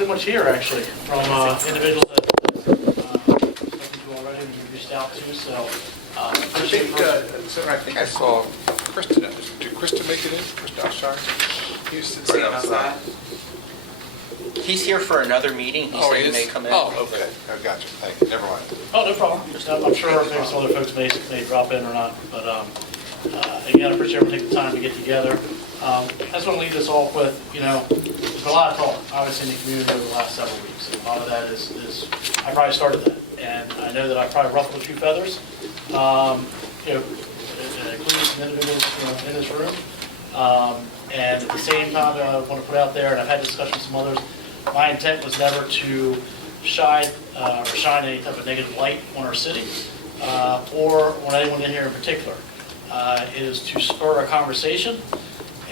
pretty much here, actually, from individuals that spoken to already and we reached out to. So I think I saw Kristen. Did Kristen make it in? Kristen, I'm sorry. Houston State outside. He's here for another meeting. He said he may come in. Oh, okay. I got you. Thank you. Never mind. Oh, no problem. I'm sure maybe some other folks may drop in or not. But again, I appreciate everyone taking the time to get together. I just want to lead this off with, there's a lot of talk, obviously, in the community over the last several weeks. A lot of that is I probably started that. And I know that I probably ruffled a few feathers, including some individuals in this room. And at the same time, I want to put out there, and I've had discussions with some others, my intent was never to shine any type of negative light on our city or on anyone in here in particular. It is to spur a conversation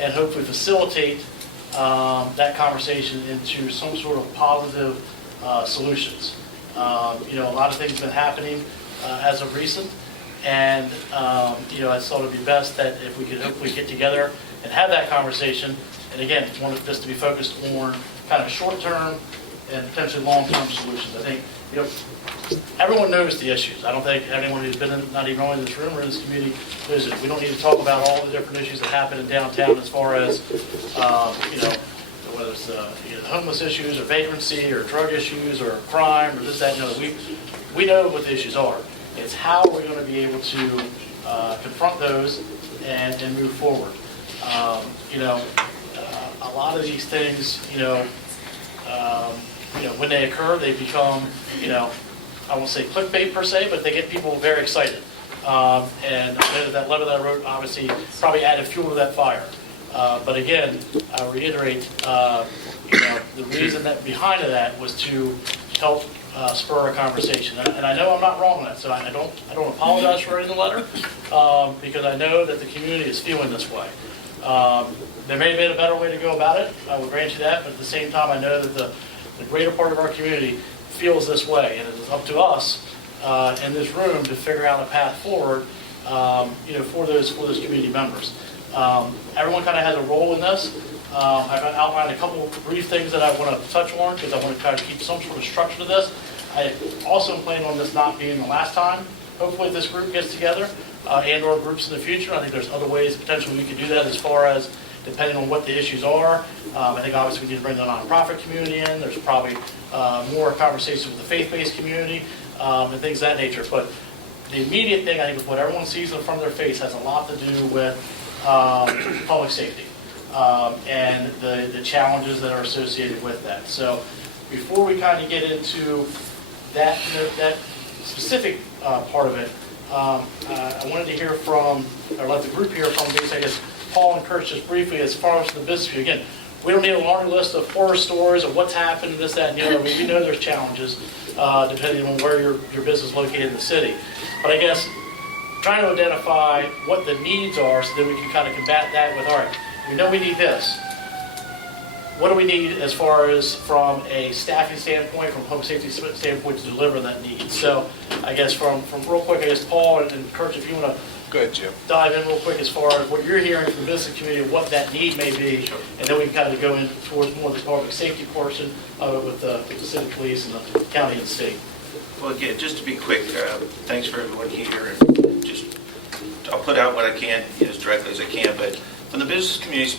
and hopefully facilitate that conversation into some sort of positive solutions. A lot of things have been happening as of recent, and I thought it would be best that if we could hopefully get together and have that conversation. And again, I wanted this to be focused on kind of short-term and potentially long-term solutions. I think everyone knows the issues. I don't think anyone who's been not even only in this room or in this community knows it. We don't need to talk about all the different issues that happen in downtown as far as whether it's the homeless issues or vagrancy or drug issues or crime or this, that, and the other. We know what the issues are. It's how we're going to be able to confront those and move forward. A lot of these things, when they occur, they become, I won't say clickbait per se, but they get people very excited. And I know that letter that I wrote obviously probably added fuel to that fire. But again, I reiterate, the reason that behind of that was to help spur a conversation. And I know I'm not wrong on that, so I don't apologize for writing the letter because I know that the community is feeling this way. There may have been a better way to go about it, I will grant you that, but at the same time I know that the greater part of our community feels this way, and it is up to us in this room to figure out a path forward for those community members. Everyone kind of has a role in this. I've outlined a couple of brief things that I want to touch on because I want to try to keep some sort of structure to this. I also plan on this not being the last time. Hopefully this group gets together and or groups in the future. I think there's other ways potentially we could do that as far as depending on what the issues are. I think obviously we need to bring the nonprofit community in. There's probably more conversations with the faith-based community and things of that nature. But the immediate thing I think is what everyone sees in front of their face has a lot to do with public safety and the challenges that are associated with that. So before we kind of get into that specific part of it, I wanted to hear from, or let the group hear from, I guess, Paul and Kurt just briefly as far as the business view. Again, we don't need a laundry list of horror stories of what's happened, this, that, and the other. We know there's challenges depending on where your business is located in the city. But I guess trying to identify what the needs are so that we can kind of combat that with, all right, we know we need this. What do we need as far as from a staffing standpoint, from public safety standpoint to deliver that need? So I guess from real quick, I guess Paul and Kurt, if you want to go ahead, Jim. Dive in real quick as far as what you're hearing from the business community, what that need may be, sure. And then we can kind of go in towards more of the public safety portion of it with the city police and the county and state. Well, again, just to be quick, thanks for everyone here. And I'll put out what I can as directly as I can, but from the business community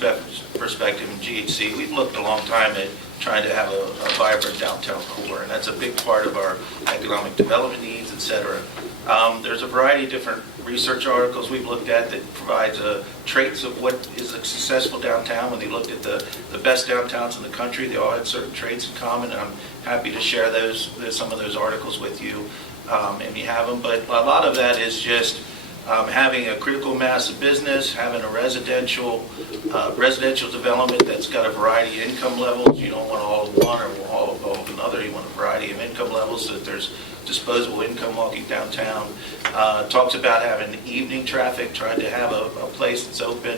perspective in GHC, we've looked a long time at trying to have a vibrant downtown core, and that's a big part of our economic development needs, et cetera. There's a variety of different research articles we've looked at that provides traits of what is a successful downtown. When they looked at the best downtowns in the country, they all had certain traits in common, and I'm happy to share some of those articles with you if you have them. But a lot of that is just having a critical mass of business, having a residential development that's got a variety of income levels. You don't want all of one or all of another. You want a variety of income levels so that there's disposable income walking downtown. Talks about having evening traffic, trying to have a place that's open,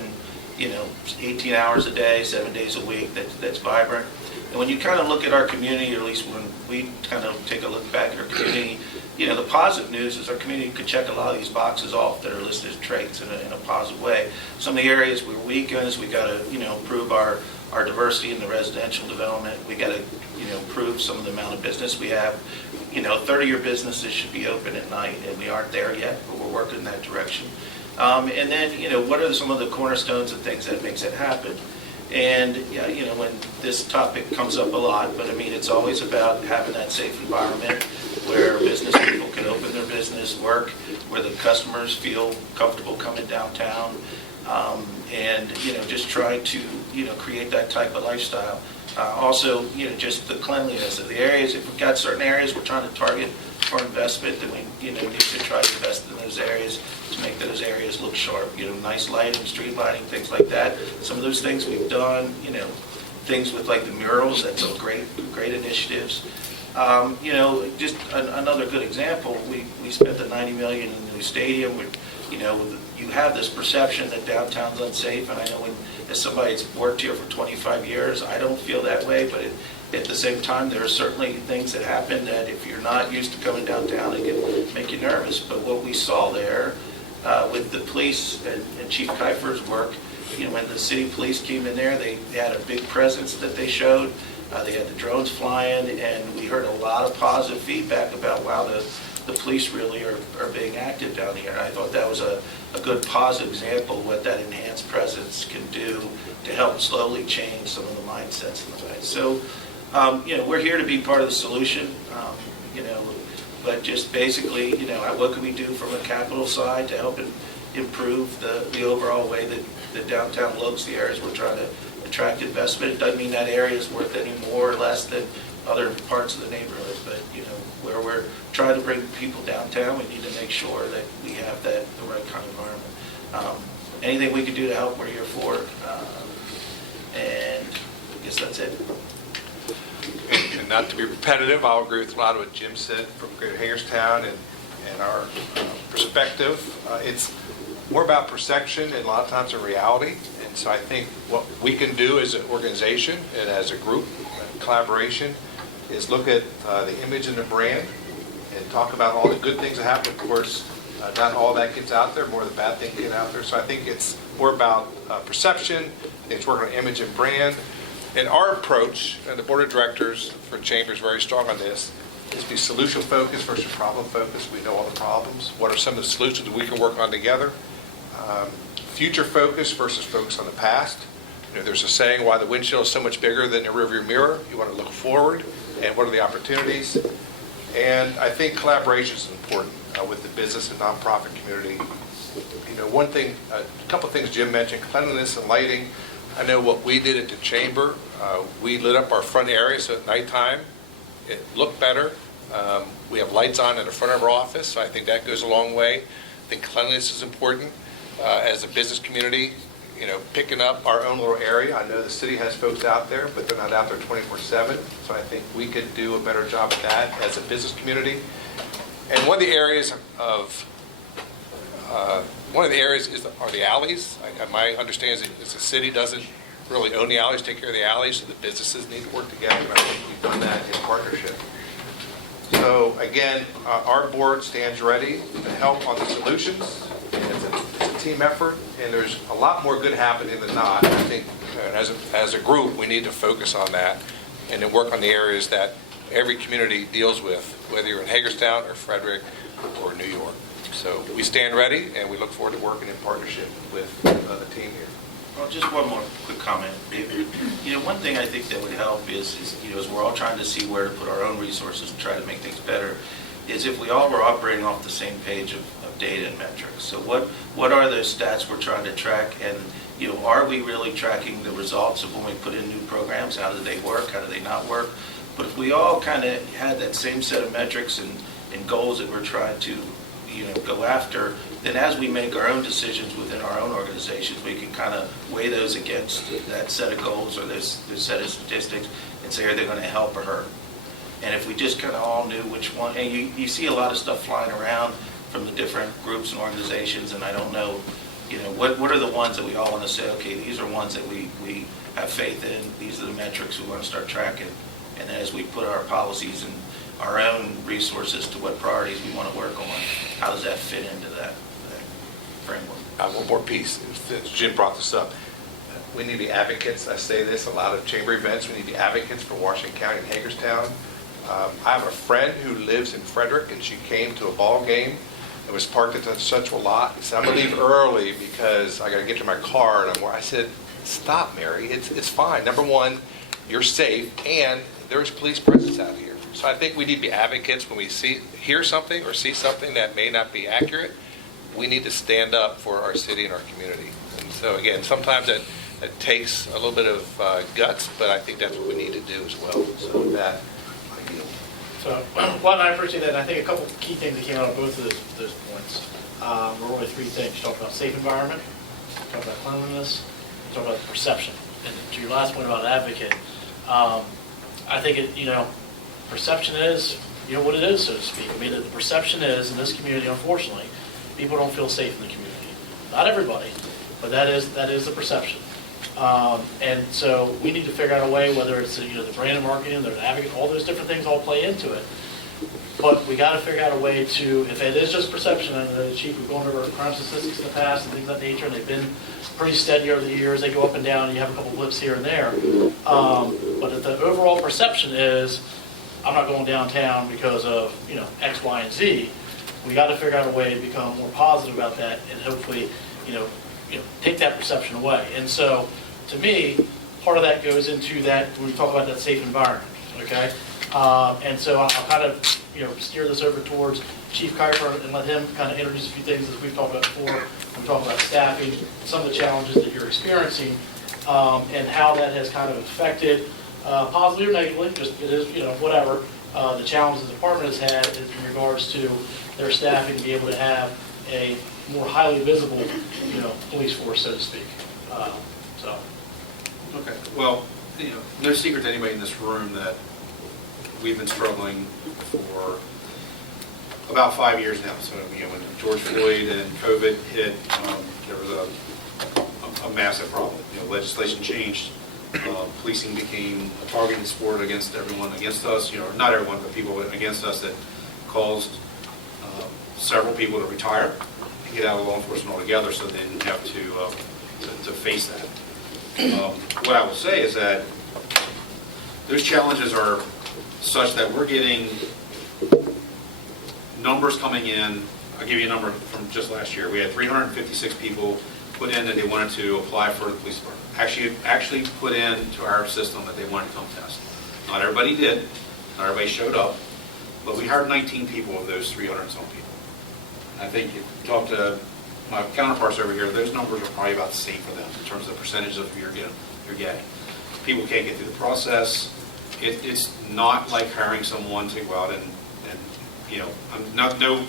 18 hours a day, 7 days a week, that's vibrant. And when you kind of look at our community, or at least when we kind of take a look back at our community, the positive news is our community could check a lot of these boxes off that are listed as traits in a positive way. Some of the areas we're weak in is we got to, improve our diversity in the residential development. We got to, improve some of the amount of business we have. 30-year businesses should be open at night, and we aren't there yet, but we're working in that direction. And then, what are some of the cornerstones of things that makes it happen? And, when this topic comes up a lot, but I mean, it's always about having that safe environment where business people can open their business, work, where the customers feel comfortable coming downtown, and, just try to, create that type of lifestyle. Also, just the cleanliness of the areas. If we've got certain areas we're trying to target for investment, then we, need to try to invest in those areas to make those areas look sharp. Nice lighting, street lighting, things like that. Some of those things we've done, things with like the murals, that's a great initiatives. Just another good example, we spent the $90 million in the new stadium. You have this perception that downtown's unsafe, and I know as somebody that's worked here for 25 years, I don't feel that way, but at the same time, there are certainly things that happen that if you're not used to coming downtown, it can make you nervous. But what we saw there with the police and Chief Kiefer's work, when the city police came in there, they had a big presence that they showed. They had the drones flying, and we heard a lot of positive feedback about, wow, the police really are being active down here. And I thought that was a good positive example of what that enhanced presence can do to help slowly change some of the mindsets in the way. So, we're here to be part of the solution, but just basically, what can we do from a capital side to help improve the overall way that the downtown looks, the areas we're trying to attract investment. It doesn't mean that area is worth any more or less than other parts of the neighborhood, but where we're trying to bring people downtown, we need to make sure that we have the right kind of environment. Anything we can do to help, we're here for. And I guess that's it. And not to be repetitive, I'll agree with a lot of what Jim said from Greater Hagerstown and our perspective. It's more about perception and a lot of times a reality. And so I think what we can do as an organization and as a group, collaboration, is look at the image and the brand and talk about all the good things that happen. Of course, not all that gets out there, more of the bad things get out there. So I think it's more about perception. It's working on image and brand. And our approach, and the board of directors for Chamber is very strong on this, is be solution focused versus problem focused. We know all the problems. What are some of the solutions that we can work on together? Future focus versus focus on the past. There's a saying, why the windshield is so much bigger than the rearview mirror. You want to look forward, and what are the opportunities? And I think collaboration is important with the business and nonprofit community. One thing, a couple of things Jim mentioned, cleanliness and lighting. I know what we did at the Chamber. We lit up our front area so at nighttime it looked better. We have lights on in the front of our office, so I think that goes a long way. I think cleanliness is important as a business community. Picking up our own little area. I know the city has folks out there, but they're not out there 24/7. So I think we could do a better job at that as a business community. And one of the areas are the alleys. My understanding is the city doesn't really own the alleys, take care of the alleys, so the businesses need to work together. And I think we've done that in partnership. So again, our board stands ready to help on the solutions. It's a team effort, and there's a lot more good happening than not. I think as a group, we need to focus on that and then work on the areas that every community deals with, whether you're in Hagerstown or Frederick or New York. So we stand ready, and we look forward to working in partnership with the team here. Well, just one more quick comment. One thing I think that would help is as we're all trying to see where to put our own resources and try to make things better, is if we all were operating off the same page of data and metrics. So what are those stats we're trying to track, and are we really tracking the results of when we put in new programs? How do they work? How do they not work? But if we all kind of had that same set of metrics and goals that we're trying to go after, then as we make our own decisions within our own organizations, we can kind of weigh those against that set of goals or this set of statistics and say, are they going to help or hurt? And if we just kind of all knew which one, and you see a lot of stuff flying around from the different groups and organizations, and I don't know, what are the ones that we all want to say, okay, these are ones that we have faith in, these are the metrics we want to start tracking, and then as we put our policies and our own resources to what priorities we want to work on, how does that fit into that framework? One more piece, since Jim brought this up. we need to be advocates. I say this, a lot of chamber events, we need to be advocates for Washington County and Hagerstown. I have a friend who lives in Frederick, and she came to a ball game and was parked at the central lot. She said, I'm going to leave early because I got to get to my car. And I said, stop, Mary. It's fine. Number one, you're safe, and there's police presence out here. So I think we need to be advocates when we hear something or see something that may not be accurate. We need to stand up for our city and our community. And so again, sometimes that takes a little bit of guts, but I think that's what we need to do as well. So with that, I yield. So, well, I appreciate that. And I think a couple of key things that came out of both of those points were really three things. You talked about safe environment, you talked about cleanliness, you talked about the perception. And to your last point about advocate, I think perception is, what it is, so to speak. I mean, the perception is in this community, unfortunately, people don't feel safe in the community. Not everybody, but that is the perception. And so we need to figure out a way, whether it's the brand and marketing, the advocate, all those different things all play into it. But we got to figure out a way to, if it is just perception, and the chief, we've gone over crime statistics in the past and things of that nature, and they've been pretty steady over the years. They go up and down, and you have a couple blips here and there. But if the overall perception is, I'm not going downtown because of X, Y, and Z, we got to figure out a way to become more positive about that, and hopefully, take that perception away. And so, to me, part of that goes into that when we talk about that safe environment. Okay, and so I'll kind of steer this over towards Chief Kuiper and let him kind of introduce a few things as we've talked about before. We talked about staffing, some of the challenges that you're experiencing, and how that has kind of affected, positively or negatively, just it is whatever the challenges the department has had in regards to their staffing to be able to have a more highly visible, police force, so to speak. So. Okay. Well, no secret to anybody in this room that we've been struggling for about 5 years now. So, when George Floyd and COVID hit, there was a massive problem. Legislation changed. Policing became a targeted sport against everyone against us. Not everyone, but people against us that caused several people to retire and get out of law enforcement altogether, so they didn't have to face that. What I will say is that those challenges are such that we're getting numbers coming in. I'll give you a number from just last year. We had 356 people put in that they wanted to apply for the police department. Actually put into our system that they wanted to come test. Not everybody did. Not everybody showed up. But we hired 19 people of those 300-some people. I think if you talk to my counterparts over here, those numbers are probably about the same for them in terms of the percentage of you're getting. People can't get through the process. It's not like hiring someone to go out and I'm not no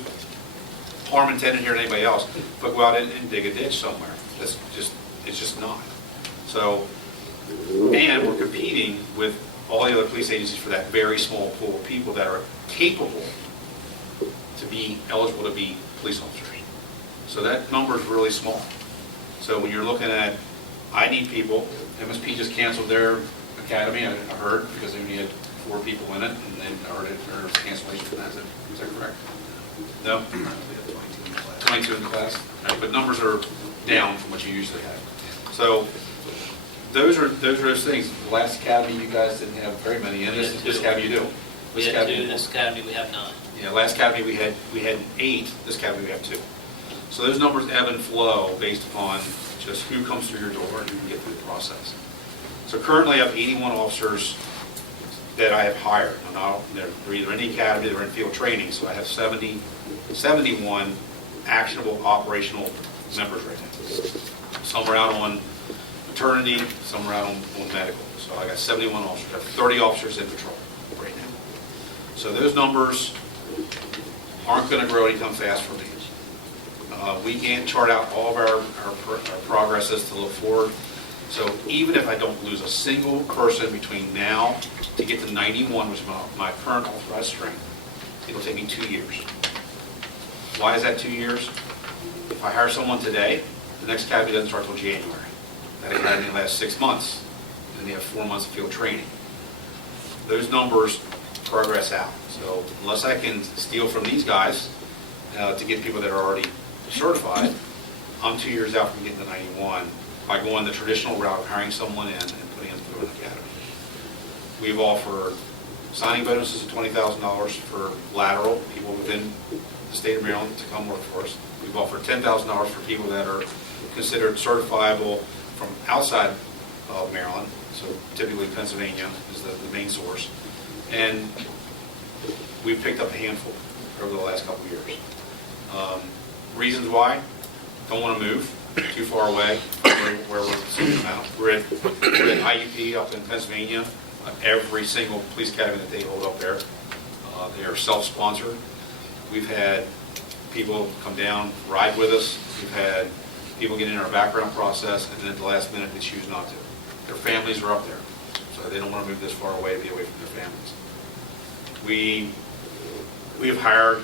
harm intended here to anybody else, but go out and dig a ditch somewhere. It's just not. So, and we're competing with all the other police agencies for that very small pool of people that are capable to be eligible to be police officers. So that number is really small. So when you're looking at, I need people, MSP just canceled their academy, I heard, because they only had 4 people in it, and then I heard there was cancellation for that. Is that correct? No? We have 22 in the class. Right, but numbers are down from what you usually have. So those are those things. The last academy, you guys didn't have very many in. This academy you do. We had 2. This academy we have 9. Yeah, last academy we had 8. This academy we have 2. So those numbers ebb and flow based upon just who comes through your door and who can get through the process. So currently I have 81 officers that I have hired. They're either in the academy, they're in field training, so I have 71 actionable operational members right now. Some are out on maternity, some are out on medical. So I got 71 officers. I have 30 officers in patrol right now. So those numbers aren't going to grow anytime fast for me. We can't chart out all of our progresses to look forward. So even if I don't lose a single person between now to get to 91, which is my current authorized strength, it'll take me 2 years. Why is that 2 years? If I hire someone today, the next academy doesn't start until January. That academy lasts 6 months, and they have 4 months of field training. Those numbers progress out. So unless I can steal from these guys to get people that are already certified, I'm 2 years out from getting to 91. by going the traditional route of hiring someone in and putting them through an academy. We've offered signing bonuses of $20,000 for lateral people within the state of Maryland to come work for us. We've offered $10,000 for people that are considered certifiable from outside of Maryland, so typically Pennsylvania is the main source. And we've picked up a handful over the last couple of years. Reasons why? Don't want to move too far away where we're sending them out. We're at IUP up in Pennsylvania. Every single police academy that they hold up there, they are self-sponsored. We've had people come down, ride with us. We've had people get in our background process, and then at the last minute they choose not to. Their families are up there, so they don't want to move this far away to be away from their families. We have hired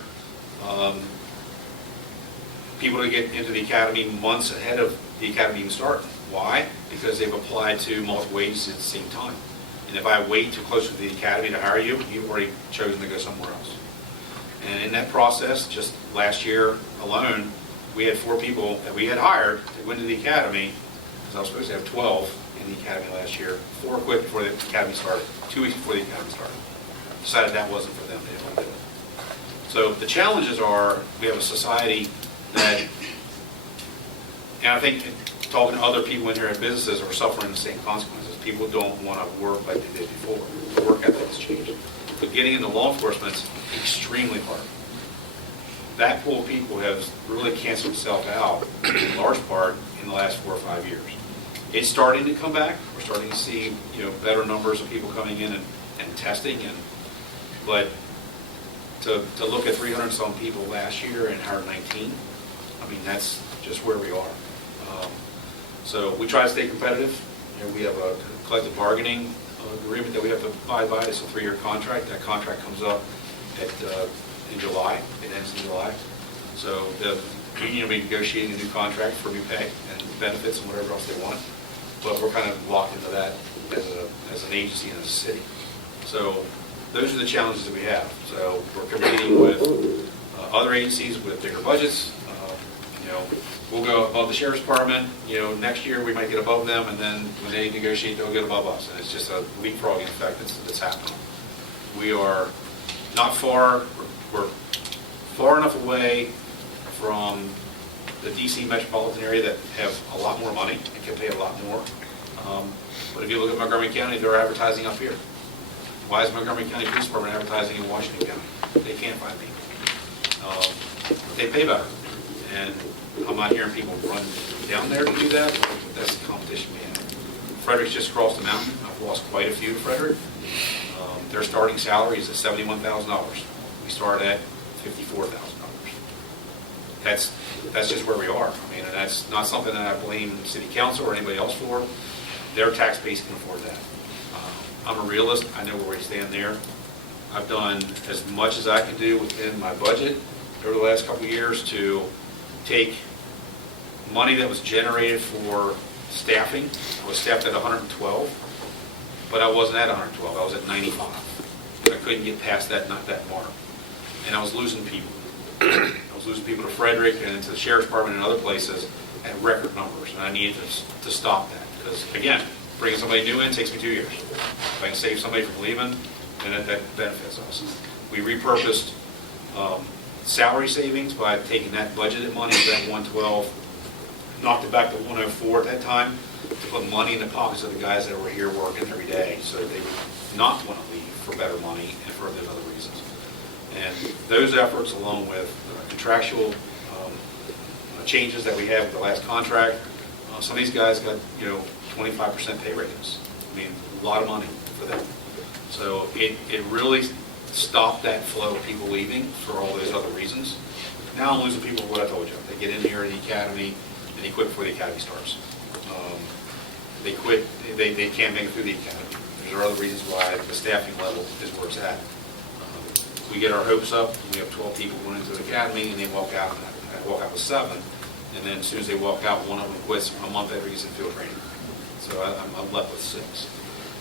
people to get into the academy months ahead of the academy even starting. Why? Because they've applied to multiple agencies at the same time. And if I wait too close to the academy to hire you, you've already chosen to go somewhere else. And in that process, just last year alone, we had 4 people that we had hired that went to the academy, because I was supposed to have 12 in the academy last year, 4 quit before the academy started, 2 weeks before the academy started. Decided that wasn't for them, they didn't want to do it. So the challenges are, we have a society that, and I think talking to other people in here at businesses are suffering the same consequences. People don't want to work like they did before. The work ethic has changed. But getting into law enforcement is extremely hard. That pool of people has really canceled itself out in large part in the last 4 or 5 years. It's starting to come back. We're starting to see, better numbers of people coming in and testing. But to look at 300 some people last year and hire 19, I mean, that's just where we are. So we try to stay competitive. We have a collective bargaining agreement that we have to abide by. It's a 3-year contract. That contract comes up in July. It ends in July. So the union will be negotiating a new contract for new pay and benefits and whatever else they want. But we're kind of locked into that as an agency and as a city. So those are the challenges that we have. So we're competing with other agencies with bigger budgets. We'll go above the sheriff's department. Next year we might get above them, and then when they negotiate, they'll get above us. And it's just a leapfrogging effect that's happening. We are not far. We're far enough away from the D.C. metropolitan area that have a lot more money and can pay a lot more. But if you look at Montgomery County, they're advertising up here. Why is Montgomery County Police Department advertising in Washington County? They can't find people. They pay better. And I'm not hearing people run down there to do that. That's the competition we have. Frederick's just crossed the mountain. I've lost quite a few to Frederick. Their starting salary is at $71,000. We start at $54,000. That's just where we are. I mean, and that's not something that I blame City Council or anybody else for. Their tax base can afford that. I'm a realist. I know where we stand there. I've done as much as I can do within my budget over the last couple of years to take money that was generated for staffing. I was staffed at 112, but I wasn't at 112. I was at 95. I couldn't get past that mark. And I was losing people. I was losing people to Frederick and to the Sheriff's Department and other places at record numbers. And I needed to stop that. Because, again, bringing somebody new in takes me 2 years. If I can save somebody from leaving, then that benefits us. We repurposed salary savings by taking that budgeted money, that 112, knocked it back to 104 at that time, to put money in the pockets of the guys that were here working every day so that they would not want to leave for better money and for those other reasons. And those efforts, along with contractual changes that we have with the last contract, some of these guys got 25% pay raises. I mean, a lot of money for them. So it really stopped that flow of people leaving for all those other reasons. Now I'm losing people for what I told you. They get in here in the academy and they quit before the academy starts. They quit, they can't make it through the academy. There are other reasons why the staffing level is where it's at. We get our hopes up, we have 12 people going into the academy and they walk out, and I walk out with 7. And then as soon as they walk out, one of them quits a month after he's in field training. So I'm left with 6.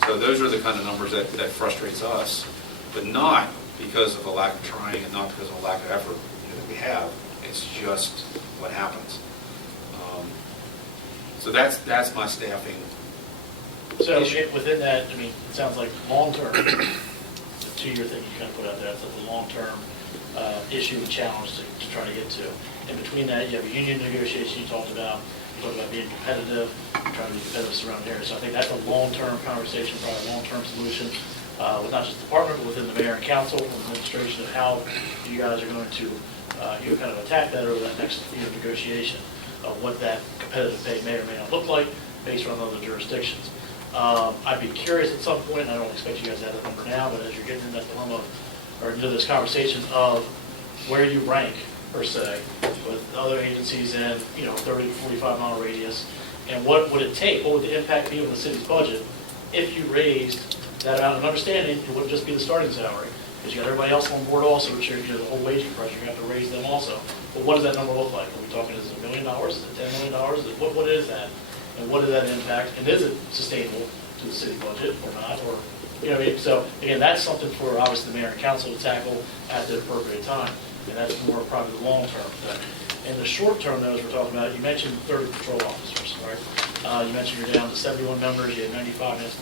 So those are the kind of numbers that frustrates us, but not because of a lack of trying and not because of a lack of effort that we have. It's just what happens. So that's my staffing. So within that, I mean, it sounds like long-term, the 2-year thing you kind of put out there, it's like the long-term issue and challenge to try to get to. In between that, you have a union negotiation you talked about being competitive, trying to be competitive around here. So I think that's a long-term conversation, probably a long-term solution with not just the department, but within the mayor and council and administration of how you guys are going to kind of attack that over that next negotiation of what that competitive pay may or may not look like based on other jurisdictions. I'd be curious at some point, and I don't expect you guys to have that number now, but as you're getting in that dilemma or into this conversation of where you rank per se with other agencies in 30 to 45 mile radius, and what would it take, what would the impact be on the city's budget if you raised that amount of understanding? It wouldn't just be the starting salary, because you got everybody else on board also, which the whole wage pressure, you have to raise them also. But what does that number look like? Are we talking, is it $1 million? Is it $10 million? What is that? And what does that impact? And is it sustainable to the city budget or not? Or, you know what I mean? So again, that's something for obviously the mayor and council to tackle at the appropriate time. And that's more probably the long term. But in the short term, though, as we're talking about, you mentioned 30 patrol officers, right? You mentioned you're down to 71 members, you had 95, that's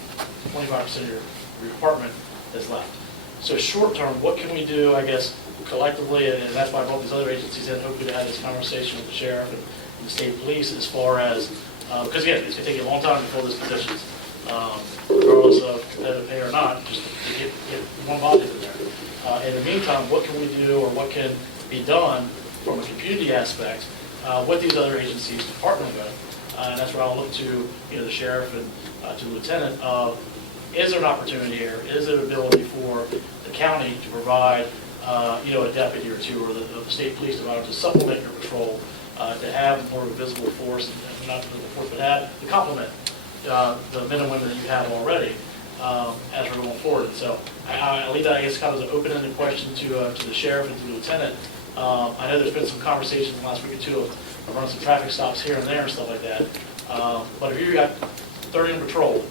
25% of your department that's left. So short term, what can we do, I guess, collectively, and that's why I brought these other agencies in, hopefully to have this conversation with the sheriff and the state police as far as, because again, it's going to take you a long time to fill these positions, regardless of competitive pay or not, just to get more bodies in there. In the meantime, what can we do or what can be done from a community aspect with these other agencies to partner with? And that's where I'll look to the sheriff and to the lieutenant of, is there an opportunity here? Is there an ability for the county to provide a deputy or two, or the state police department to supplement your patrol, to have more of a visible force, and not visible force, but have to complement the men and women that you have already as we're going forward. And so I leave that, I guess, kind of as an open-ended question to the sheriff and to the lieutenant. I know there's been some conversations in the last week or two of running some traffic stops here and there and stuff like that. But if you've got 30 in patrol,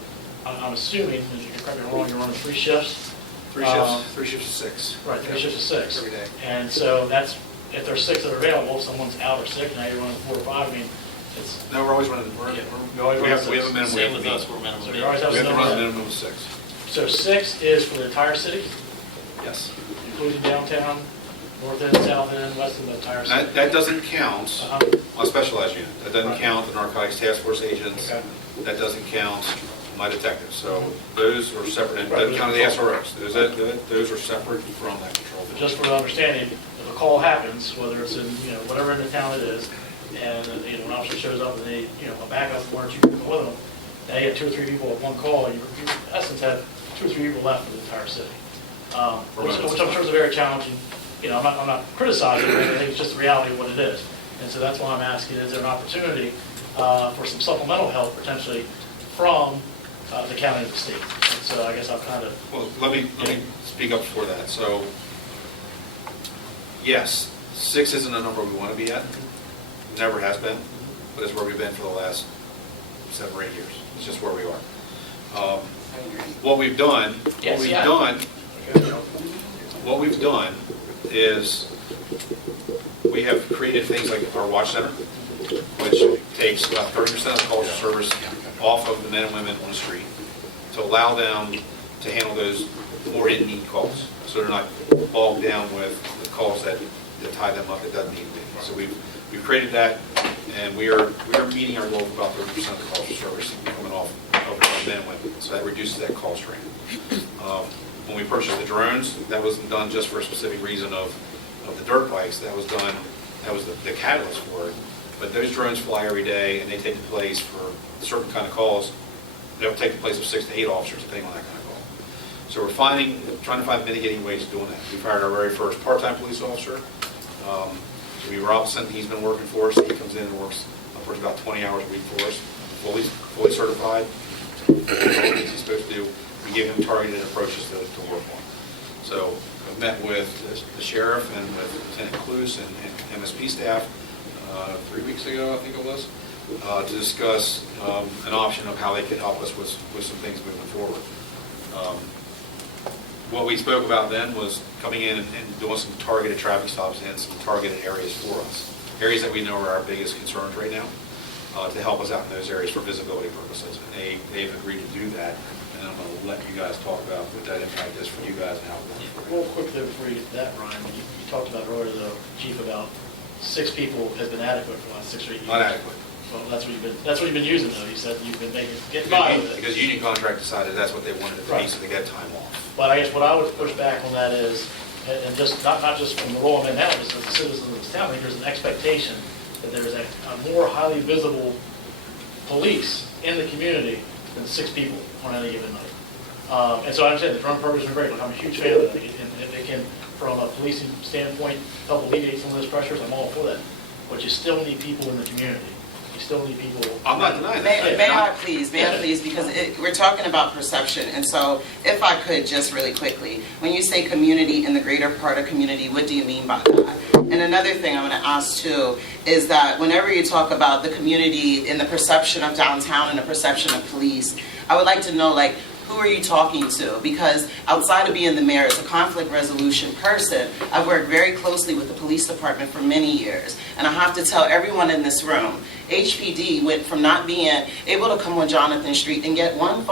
I'm assuming, and you can correct me wrong, you're running 3 shifts? 3 shifts, 3 shifts of 6. Right, 3 shifts of 6. Every day. And so that's, if there's 6 that are available, if someone's out or sick, now you're running 4 or 5, I mean, it's... No, we're always running, We always we run have 6. a minimum. Same with us, we're minimum. So you always have We have to run a some- minimum of 6. So 6 is for the entire city, Yes. including downtown, north end, south end, west end, the entire city? That doesn't count Uh-huh. on specialized unit. That doesn't Right. count the narcotics task force agents. Okay. That doesn't count my detectives. So those are separate, and Right. doesn't count the SROs. Those are separate from that patrol. But just for the understanding, if a call happens, whether it's in, whatever in the town it is, and, an officer shows up and they, a backup, 1 or 2 people with them, now you have 2 or 3 people with 1 call, you in essence have 2 or 3 people left for the entire city. Which I'm sure is a very challenging, I'm not criticizing it, I think it's just the reality of what it is. And so that's why I'm asking, is there an opportunity for some supplemental help potentially from the county and the state? And so I guess I'll kind of... Well, let me speak up for that. So, yes, 6 isn't a number we want to be at. Never has been, but it's where we've been for the last 7 or 8 years. It's just where we are. What we've done, what we've done is we have created things like our watch center, which takes about 30% of the calls for service off of the men and women on the street to allow them to handle those more in-need calls, so they're not bogged down with the calls that tie them up that doesn't need to be. So we've created that, and we are meeting our goal of about 30% of the calls for service coming off of the men and women, so that reduces that call stream. When we purchased the drones, that wasn't done just for a specific reason of the dirt bikes. That was the catalyst for it. But those drones fly every day, and they take the place for certain kind of calls. They'll take the place of 6 to 8 officers, depending on that kind of call. So we're trying to find mitigating ways of doing that. We've hired our very first part-time police officer. We Robinson, he's been working for us. He comes in and works upwards about 20 hours a week for us, fully certified. All the things he's supposed to do. We give him targeted approaches to work on. So I've met with the sheriff and with Lieutenant Cluse and MSP staff 3 weeks ago, I think it was, to discuss an option of how they could help us with some things moving forward. What we spoke about then was coming in and doing some targeted traffic stops in some targeted areas for us, areas that we know are our biggest concerns right now. to help us out in those areas for visibility purposes. And they've agreed to do that, and I'm going to let you guys talk about what that impact is for you guys and how it works for you. Real quick there before you get to that, Ryan, you talked about earlier, though, Chief, about 6 people has been adequate for the last 6 or 8 years. Not adequate. Well, that's what you've been using, though. You said you've been getting by with it. Because union contract decided that's what they wanted it to be, Right. so they got time off. But I guess what I would push back on that is, and just not just from the role I'm in now, just as a citizen of this town, I think there's an expectation that there's a more highly visible police in the community than 6 people on any given night. And so I understand the drone programs are great. Look, I'm a huge fan of that. And if it can, from a policing standpoint, help alleviate some of those pressures, I'm all for that. But you still need people in the community. You still need people. I'm not denying that. May I please, because we're talking about perception, and so if I could just really quickly, when you say community in the greater part of community, what do you mean by that? And another thing I'm going to ask too is that whenever you talk about the community and the perception of downtown and the perception of police, I would like to know, like, who are you talking to? Because outside of being the mayor, as a conflict resolution person, I've worked very closely with the police department for many years. And I have to tell everyone in this room, HPD went from not being able to come on Jonathan Street and get one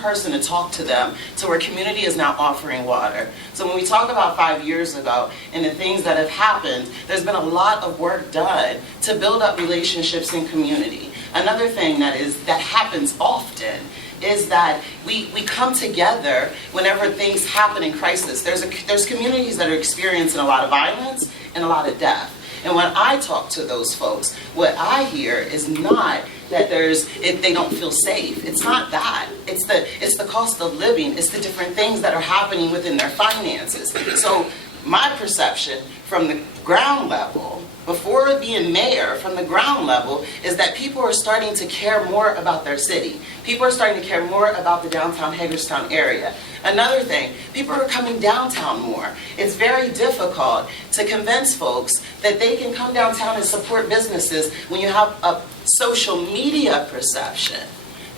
person to talk to them to where community is now offering water. So when we talk about 5 years ago and the things that have happened, there's been a lot of work done to build up relationships in community. Another thing that happens often is that we come together whenever things happen in crisis. There's communities that are experiencing a lot of violence and a lot of death. And when I talk to those folks, what I hear is not that they don't feel safe. It's not that. It's the cost of living. It's the different things that are happening within their finances. So my perception from the ground level, before being mayor, from the ground level, is that people are starting to care more about their city. People are starting to care more about the downtown Hagerstown area. Another thing, people are coming downtown more. It's very difficult to convince folks that they can come downtown and support businesses when you have a social media perception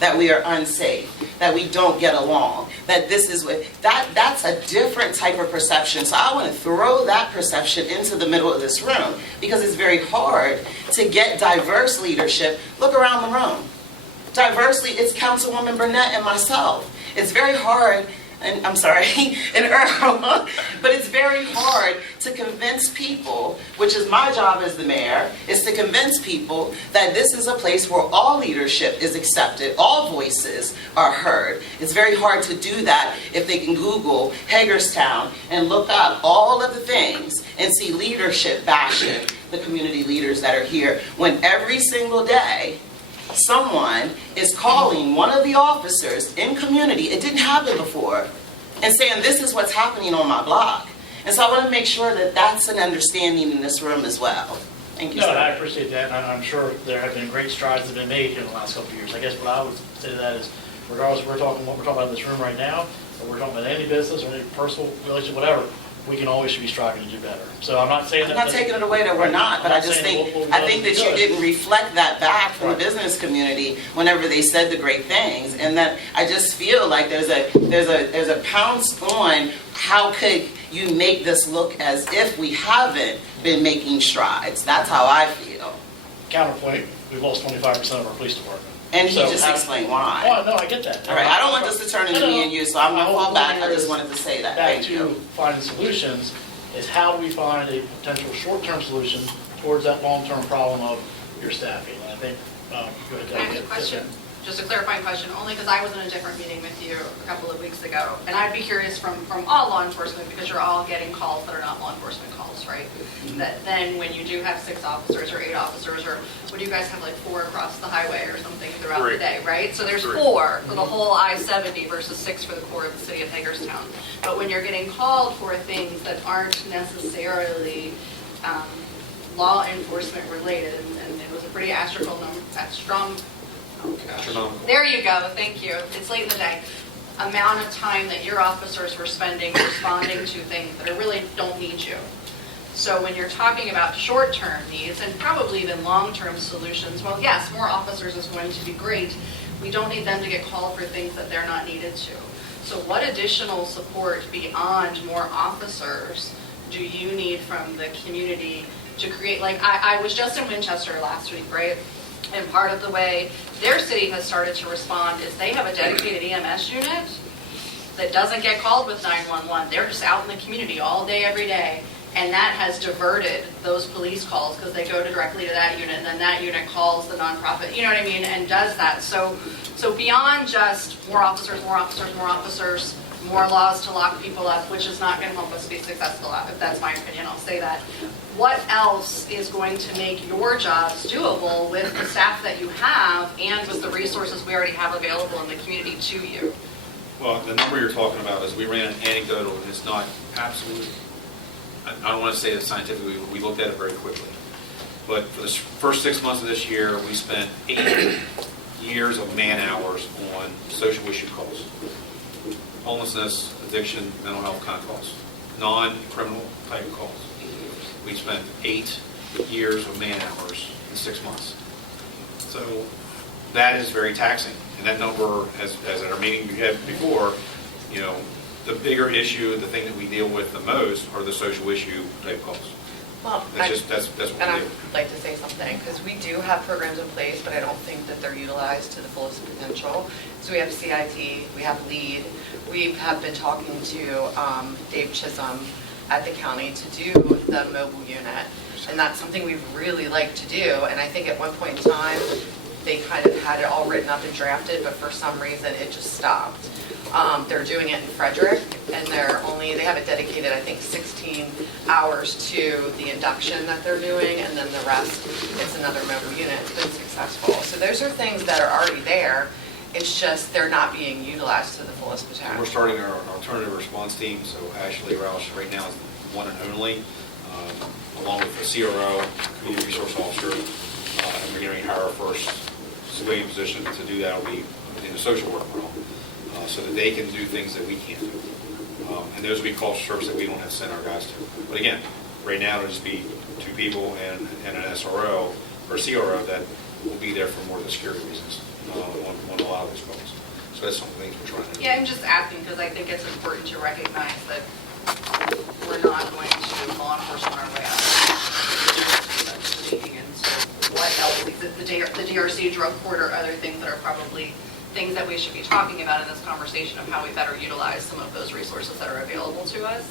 that we are unsafe, that we don't get along, that this is what, that's a different type of perception. So I want to throw that perception into the middle of this room because it's very hard to get diverse leadership. Look around the room. Diversely, it's Councilwoman Burnett and myself. It's very hard, and I'm sorry, and Earl, but it's very hard to convince people, which is my job as the mayor, is to convince people that this is a place where all leadership is accepted, all voices are heard. It's very hard to do that if they can Google Hagerstown and look up all of the things and see leadership bashing the community leaders that are here, when every single day someone is calling one of the officers in community, it didn't happen before, and saying this is what's happening on my block. And so I want to make sure that that's an understanding in this room as well. Thank you, No, sir. and I appreciate that, and I'm sure there have been great strides that have been made here in the last couple of years. I guess what I would say to that is, regardless of what we're talking about in this room right now, or we're talking about any business or any personal relationship, whatever, we can always be striving to do better. So I'm not saying that. I'm not taking it away that we're not, but I just think that you didn't reflect that back from the business community whenever they said the great things, and that I just feel like there's a pounce on how could you make this look as if we haven't been making strides. That's how I feel. Counterpoint, we've lost 25% of our police department. And he So just explained why. Oh, no, I get that. All right, I don't want this to turn into me and you, so I'm going to fall back. I just wanted to say that. Back Thank to you. finding solutions is how do we find a potential short-term solution towards that long-term problem of your staffing? And I think, go ahead. Can I ask a question? Just a clarifying question, only because I was in a different meeting with you a couple of weeks ago. And I'd be curious from all law enforcement, because you're all getting calls that are not law enforcement calls, right? That then when you do have 6 officers or 8 officers, or would you guys have like 4 across the highway or something throughout the day, right? So there's 4 for the whole I-70 versus 6 for the core of the city of Hagerstown. But when you're getting called for things that aren't necessarily law enforcement related, and it was a pretty Astronomical. there you go, thank you. It's late in the day. Amount of time that your officers were spending responding to things that really don't need you. So when you're talking about short-term needs and probably even long-term solutions, well, yes, more officers is going to be great. We don't need them to get called for things that they're not needed to. So what additional support beyond more officers do you need from the community to create, like, I was just in Winchester last week, right? And part of the way their city has started to respond is they have a dedicated EMS unit that doesn't get called with 911. They're just out in the community all day, every day. And that has diverted those police calls because they go directly to that unit, and then that unit calls the nonprofit, you know what I mean, and does that. So beyond just more officers, more laws to lock people up, which is not going to help us be successful, if that's my opinion, I'll say that. What else is going to make your jobs doable with the staff that you have and with the resources we already have available in the community to you? Well, the number you're talking about is we ran anecdotal, and it's not absolute. I don't want to say it scientifically, we looked at it very quickly. But for the first 6 months of this year, we spent 8 years of man hours on social issue calls. Homelessness, addiction, mental health kind of calls. Non-criminal type calls. We spent 8 years of man hours in 6 months. So that is very taxing. And that number, as at our meeting we had before, you know, the bigger issue, the thing that we deal with the most are the social issue type calls. Well, That's what we and do. I'd like to say something, because we do have programs in place, but I don't think that they're utilized to the fullest potential. So we have CIT, we have LEAD, we have been talking to Dave Chisholm at the county to do the mobile unit, and that's something we'd really like to do, and I think at one point in time, they kind of had it all written up and drafted, but for some reason, it just stopped. They're doing it in Frederick, and they have it dedicated, I think, 16 hours to the induction that they're doing, and then the rest, it's another mobile unit. It's been successful. So those are things that are already there. It's just they're not being utilized to the fullest potential. We're starting our alternative response team, so Ashley Roush right now is the one and only, along with the CRO, Community Resource Officer, and we're going to hire our first civilian position to do that will be in the social work realm, so that they can do things that we can't do. And those will be calls for service that we don't have to send our guys to. But again, right now it'll just be 2 people and an SRO or CRO that will be there for more of the security reasons on a lot of those calls. So that's some of the things we're trying to do. Yeah, I'm just asking because I think it's important to recognize that we're not going to law enforcement our way out of such meeting. And so what else? The DRC drug court or other things that are probably things that we should be talking about in this conversation of how we better utilize some of those resources that are available to us,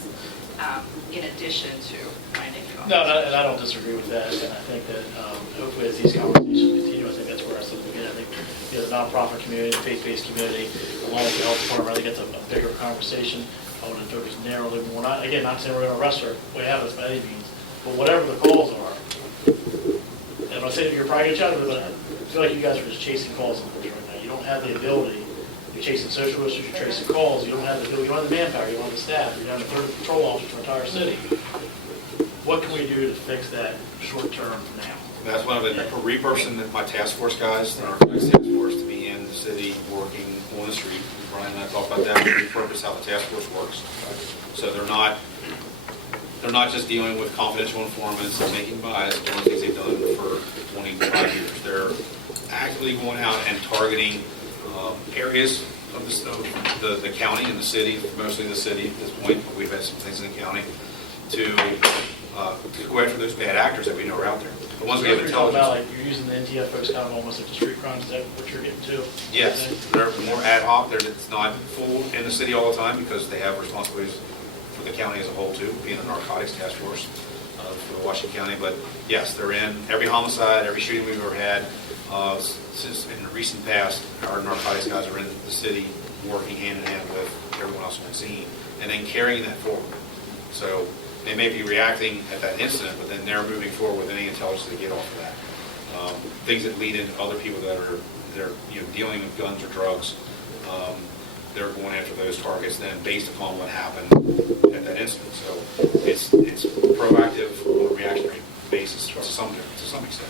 in addition to finding new No, and I don't disagree with that, and I think that hopefully as these conversations continue, I think that's where I said at the beginning, I think the nonprofit community, the faith-based community, along with the health department, I think it's a bigger conversation. I want to focus narrowly more, not saying we're going to arrest her, we have this by any means, but whatever the calls are, and I'm saying you're probably going to chat with it, but I feel like you guys are just chasing calls on this right now. You don't have the ability. You're chasing social issues, you're chasing calls, you don't have the ability, you don't have the manpower, you don't have the staff, you don't have the third patrol officer for the entire city. What can we do to fix that short term now? That's one of the repurposing my task force guys, our task force, to be in the city working on the street. Brian and I talked about that, repurpose how the task force works. So they're not just dealing with confidential informants and making buys, one of the things they've done for 25 years. They're actively going out and targeting areas of the county and the city, mostly the city at this point, but we've had some things in the county, to go after those bad actors that we know are out there. The ones we have You're talking intelligence. about, like, you're using the NTF folks kind of almost like the street crimes, is that what you're getting to? Yes, they're more ad hoc. It's not full in the city all the time because they have responsibilities for the county as a whole too, being the narcotics task force for Washington County. But yes, they're in every homicide, every shooting we've ever had. Since in the recent past, our narcotics guys are in the city working hand in hand with everyone else on the scene and then carrying that forward. So they may be reacting at that incident, but then they're moving forward with any intelligence they get off of that. Things that lead into other people that are dealing with guns or drugs, they're going after those targets then based upon what happened at that incident. So it's proactive on a reactionary basis to some extent.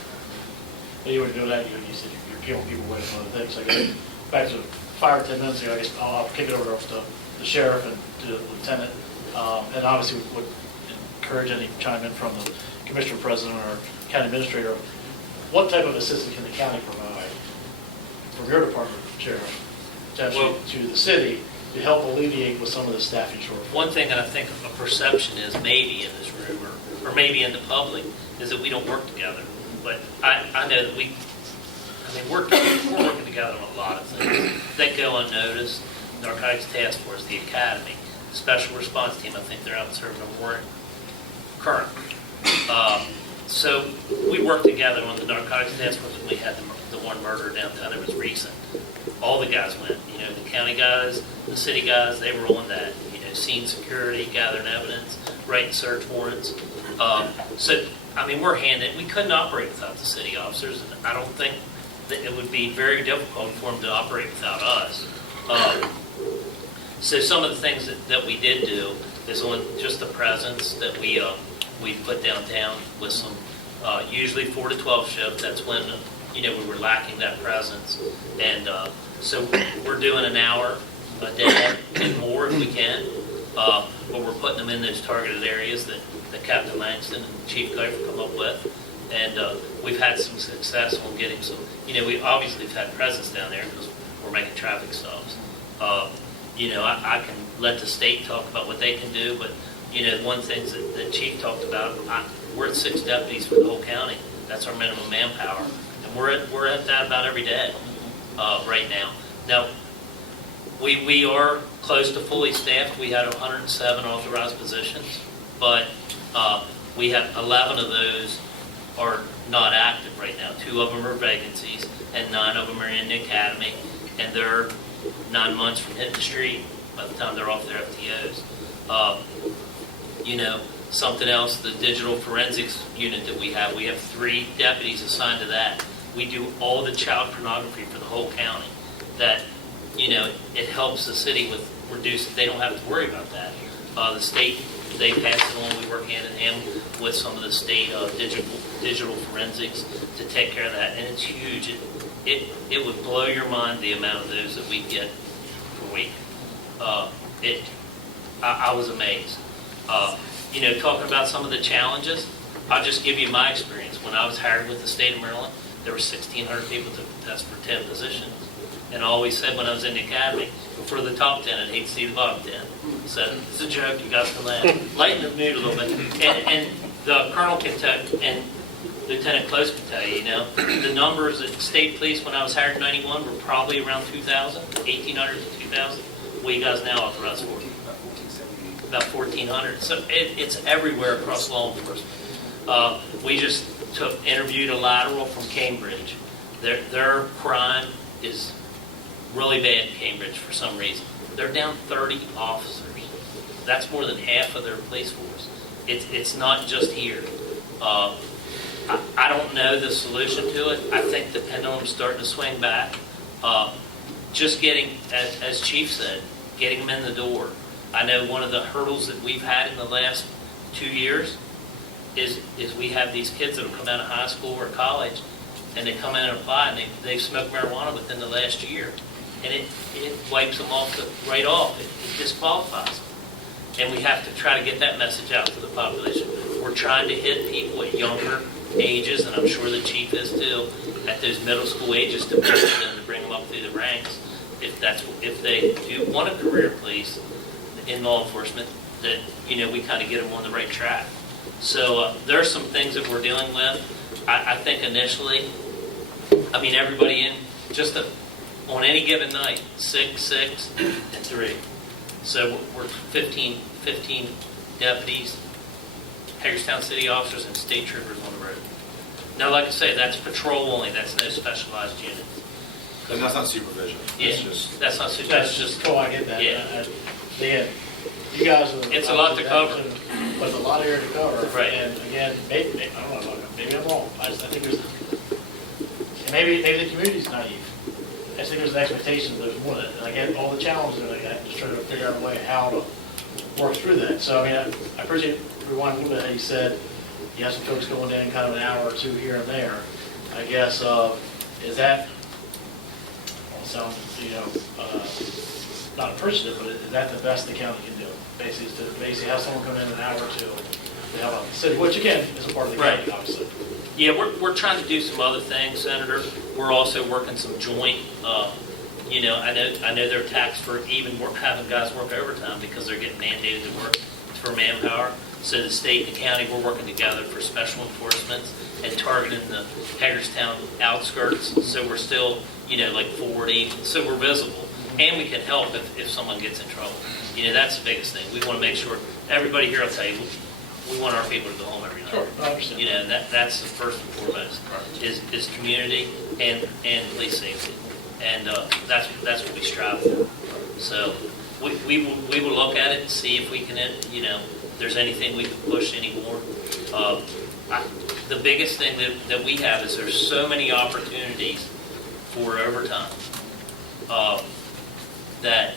You were doing that, you said you're killing people away from other things. So I guess back to 5 or 10 minutes ago, I guess I'll kick it over to the sheriff and to the lieutenant. And obviously would encourage any chime in from the commissioner president or county administrator. What type of assistance can the county provide from your department, sheriff, potentially to the city to help alleviate with some of the staffing shortfall? One thing that I think a perception is maybe in this room or maybe in the public is that we don't work together. But I know that I mean, we're working together on a lot of things that go unnoticed. Narcotics Task Force, the Academy, Special Response Team, I think they're out serving a warrant currently. So we worked together on the Narcotics Task Force when we had the one murder downtown. It was recent. All the guys went, the county guys, the city guys, they were on that. Scene security, gathering evidence, writing search warrants. So, I mean, we couldn't operate without the city officers. And I don't think that it would be very difficult for them to operate without us. So some of the things that we did do is on just the presence that we put downtown with some, usually 4 to 12 shift. That's when, we were lacking that presence. And so we're doing an hour a day and more if we can. But we're putting them in those targeted areas that Captain Langston and Chief Kuyfer come up with. And we've had some success on getting some, we obviously have had presence down there because we're making traffic stops. I can let the state talk about what they can do, but, one thing that Chief talked about, we're at 6 deputies for the whole county. That's our minimum manpower. And we're at that about every day right now. Now, we are close to fully staffed. We had 107 authorized positions, but we have 11 of those are not active right now. 2 of them are vacancies, and 9 of them are in the academy, and they're 9 months from hitting the street by the time they're off their FTOs. Something else, the digital forensics unit that we have 3 deputies assigned to that. We do all the child pornography for the whole county. That, it helps the city with reduce. They don't have to worry about that. The state, they pass it on. We work hand in hand with some of the state digital forensics to take care of that, and it's huge. It would blow your mind the amount of those that we get per week. I was amazed. Talking about some of the challenges, I'll just give you my experience. When I was hired with the state of Maryland, there were 1,600 people to test for 10 positions. And I always said when I was in the academy, for the top 10, I'd hate to see the bottom 10. So it's a joke, you guys can laugh. Lighten the mood a little bit. And the colonel can tell, and Lieutenant Close can tell you, the numbers at state police when I was hired in 91 were probably around 2,000, 1,800 to 2,000. What you guys now authorized for? About 1,400. So it's everywhere across law enforcement. We just interviewed a lateral from Cambridge. Their crime is really bad in Cambridge for some reason. They're down 30 officers. That's more than half of their police force. It's not just here. I don't know the solution to it. I think the pendulum's starting to swing back. Just getting, as Chief said, getting them in the door. I know one of the hurdles that we've had in the last 2 years is we have these kids that have come out of high school or college, and they come in and apply, and they've smoked marijuana within the last year. And it wipes them off right off. It disqualifies them. And we have to try to get that message out to the population. We're trying to hit people at younger ages, and I'm sure the Chief is too, at those middle school ages to push them to bring them up through the ranks. If they do want a career police in law enforcement, that we kind of get them on the right track. So there are some things that we're dealing with. I think initially, everybody in on any given night, 6, and 3. So we're 15 deputies, Hagerstown city officers, and state troopers on the road. Now, like I say, that's patrol only. That's no specialized unit. And that's not supervision. Yeah, that's not supervision. That's just, I get that. Yeah. Again, you guys are. It's a lot to cover. But a lot of area to cover. Right. And again, maybe I don't know, maybe I'm wrong. I think there's, and maybe the community's naive. I just think there's an expectation that there's more than that. And I get all the challenges that I got, just trying to figure out a way how to work through that. So, I appreciate rewind a little bit how you said you have some folks going in kind of an hour or 2 here and there. I guess, is that, sounds, not appreciative, but is that the best the county can do? Basically, is to basically have someone come in an hour or 2 to help out the city, which again is a part of the county, obviously. Yeah, we're trying to do some other things, Senator. We're also working some joint, I know they're taxed for even having guys work overtime because they're getting mandated to work for manpower. So the state and the county, we're working together for special enforcement and targeting the Hagerstown outskirts. So we're still, like 40, so we're visible. And we can help if someone gets in trouble. That's the biggest thing. We want to make sure, everybody here will tell you, we want our people to go home every night. Sure, I understand. And that's the first and foremost, is community and police safety. And that's what we strive for. So we will look at it and see if we can, if there's anything we can push anymore. The biggest thing that we have is there's so many opportunities for overtime that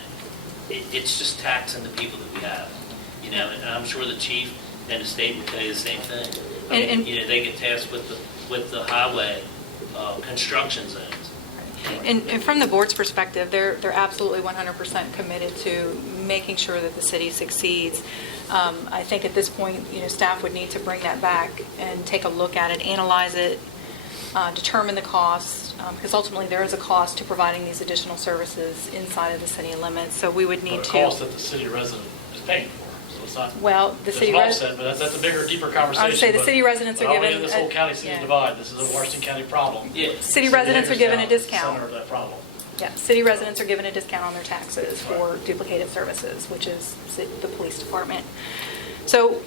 it's just taxing the people that we have. And I'm sure the chief and the state will tell you the same thing. They get tasked with the highway construction zones. And from the board's perspective, they're absolutely 100% committed to making sure that the city succeeds. I think at this point, staff would need to bring that back and take a look at it, analyze it, determine the cost, because ultimately there is a cost to providing these additional services inside of the city limits. So we would need But to. a cost that the city resident is paying for. So it's not. Well, the There's city an offset, but that's a bigger, deeper conversation. I would say the city residents are given. This whole county seems yeah. divided. This is a Washington County problem. Yeah. City residents are given a Hagerstown is the discount. Center of that problem. Yeah, city residents are given a discount on their taxes for duplicated services, which is the police department. So,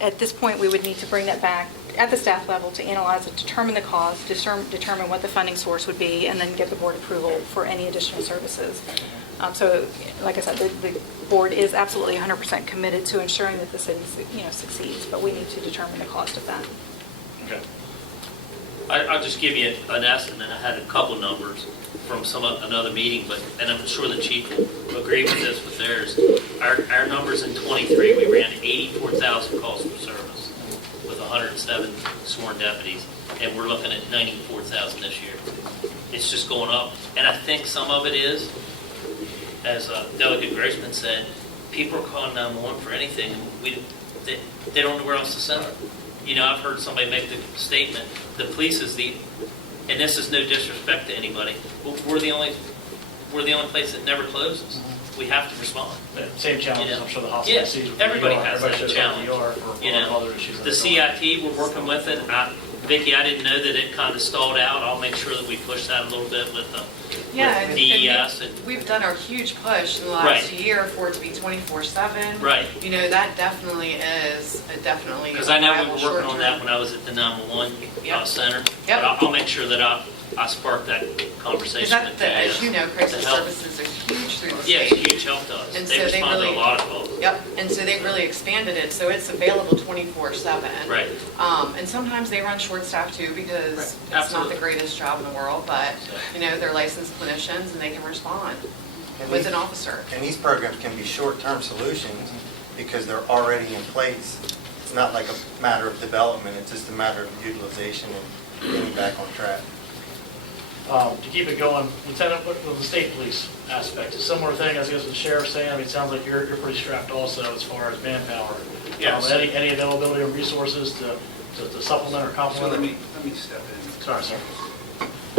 at this point, we would need to bring that back at the staff level to analyze it, determine the cost, determine what the funding source would be, and then get the board approval for any additional services. So, like I said, the board is absolutely 100% committed to ensuring that the city, succeeds, but we need to determine the cost of that. Okay. I'll just give you an estimate. I had a couple numbers from another meeting, and I'm sure the chief will agree with this with theirs. Our numbers in 23, we ran 84,000 calls for service with 107 sworn deputies, and we're looking at 94,000 this year. It's just going up, and I think some of it is, as Delegate Grossman said, people are calling 911 for anything, and they don't know where else to send them. I've heard somebody make the statement, the police is and this is no disrespect to anybody, but we're the only place that never closes. We have to respond. Same challenges, I'm sure the hospital Yes, sees. everybody has that shows challenge. ER for other issues. The CIT, we're working with it. Vicki, I didn't know that it kind of stalled out. I'll make sure that we push that a little bit with Yeah, DES. and we've done our huge push in the Right. last year for it to be 24/7. Right. That definitely is, Because I know we viable were working on that short-term. when I was at the 911 Yep. center. Yep. But I'll make sure that I spark that conversation Because with as you know, crisis to help. services are huge through the Yeah, state. it's huge help to us. And They so they respond to a really- lot of calls. Yep, and so they've really expanded it, so it's available 24/7. Right. And sometimes they run short staff too, because Right. it's not Absolutely. the greatest job in the world, but, they're licensed clinicians and they can respond with an officer. And these programs can be short-term solutions because they're already in place. It's not like a matter of development, it's just a matter of utilization and getting back on track. To keep it going, Lieutenant, with the state police aspect, a similar thing, I guess, the sheriff's saying. I mean, it sounds like you're pretty strapped also as far as manpower. Yes. Any availability of resources to supplement or So complement? let me step in. Sorry, sir.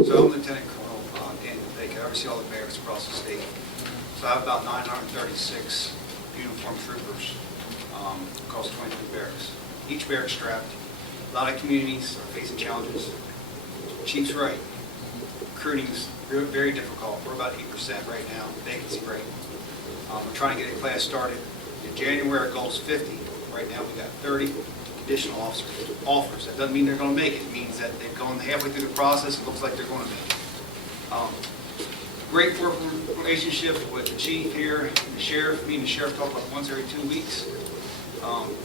So I'm Lieutenant Colonel Daniel Baker. I oversee all the barracks across the state. So I have about 936 uniformed troopers across 23 barracks. Each barrack strapped. A lot of communities are facing challenges. Chief's right. Recruiting is very difficult. We're about 8% right now, vacancy rate. We're trying to get a class started. In January, our goal is 50. Right now, we got 30 additional offers. That doesn't mean they're going to make it. It means that they've gone halfway through the process. It looks like they're going to make it. Great working relationship with the chief here and the sheriff. Me and the sheriff talk about once every 2 weeks.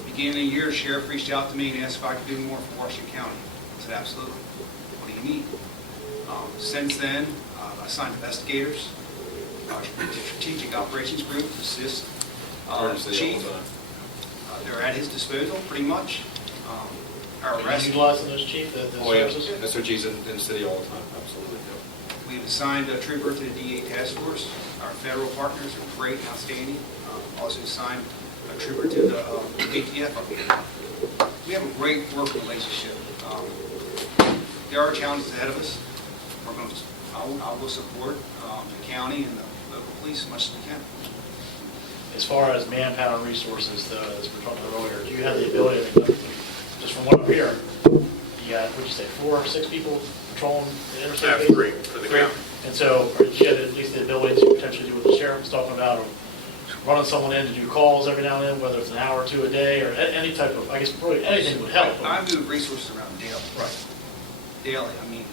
Beginning of the year, the sheriff reached out to me and asked if I could do more for Washington County. I said, absolutely. What do you need? Since then, I assigned investigators, strategic operations group to assist the chief. They're at his disposal, pretty much. Our Are you arrest, utilizing those, chief, the Oh, yeah, services? SOG's in the city all the time, absolutely. Yeah. we've assigned a trooper to the DA task force. Our federal partners are great, outstanding. Also assigned a trooper to the ATF up here. We have a great working relationship. There are challenges ahead of us. I will support the county and the local police as much as we can. As far as manpower and resources, though, as we were talking about earlier, do you have the ability, just from what I'm hearing, you got, what'd you say, 4 or 6 people patrolling the interstate? I have base? 3 for the county. And so, or you had at least the ability to potentially do what the sheriff was talking about, or running someone in to do calls every now and then, whether it's an hour or 2 a day, or any type of, I guess, probably anything would help. I move resources around daily. Right. Daily, I mean,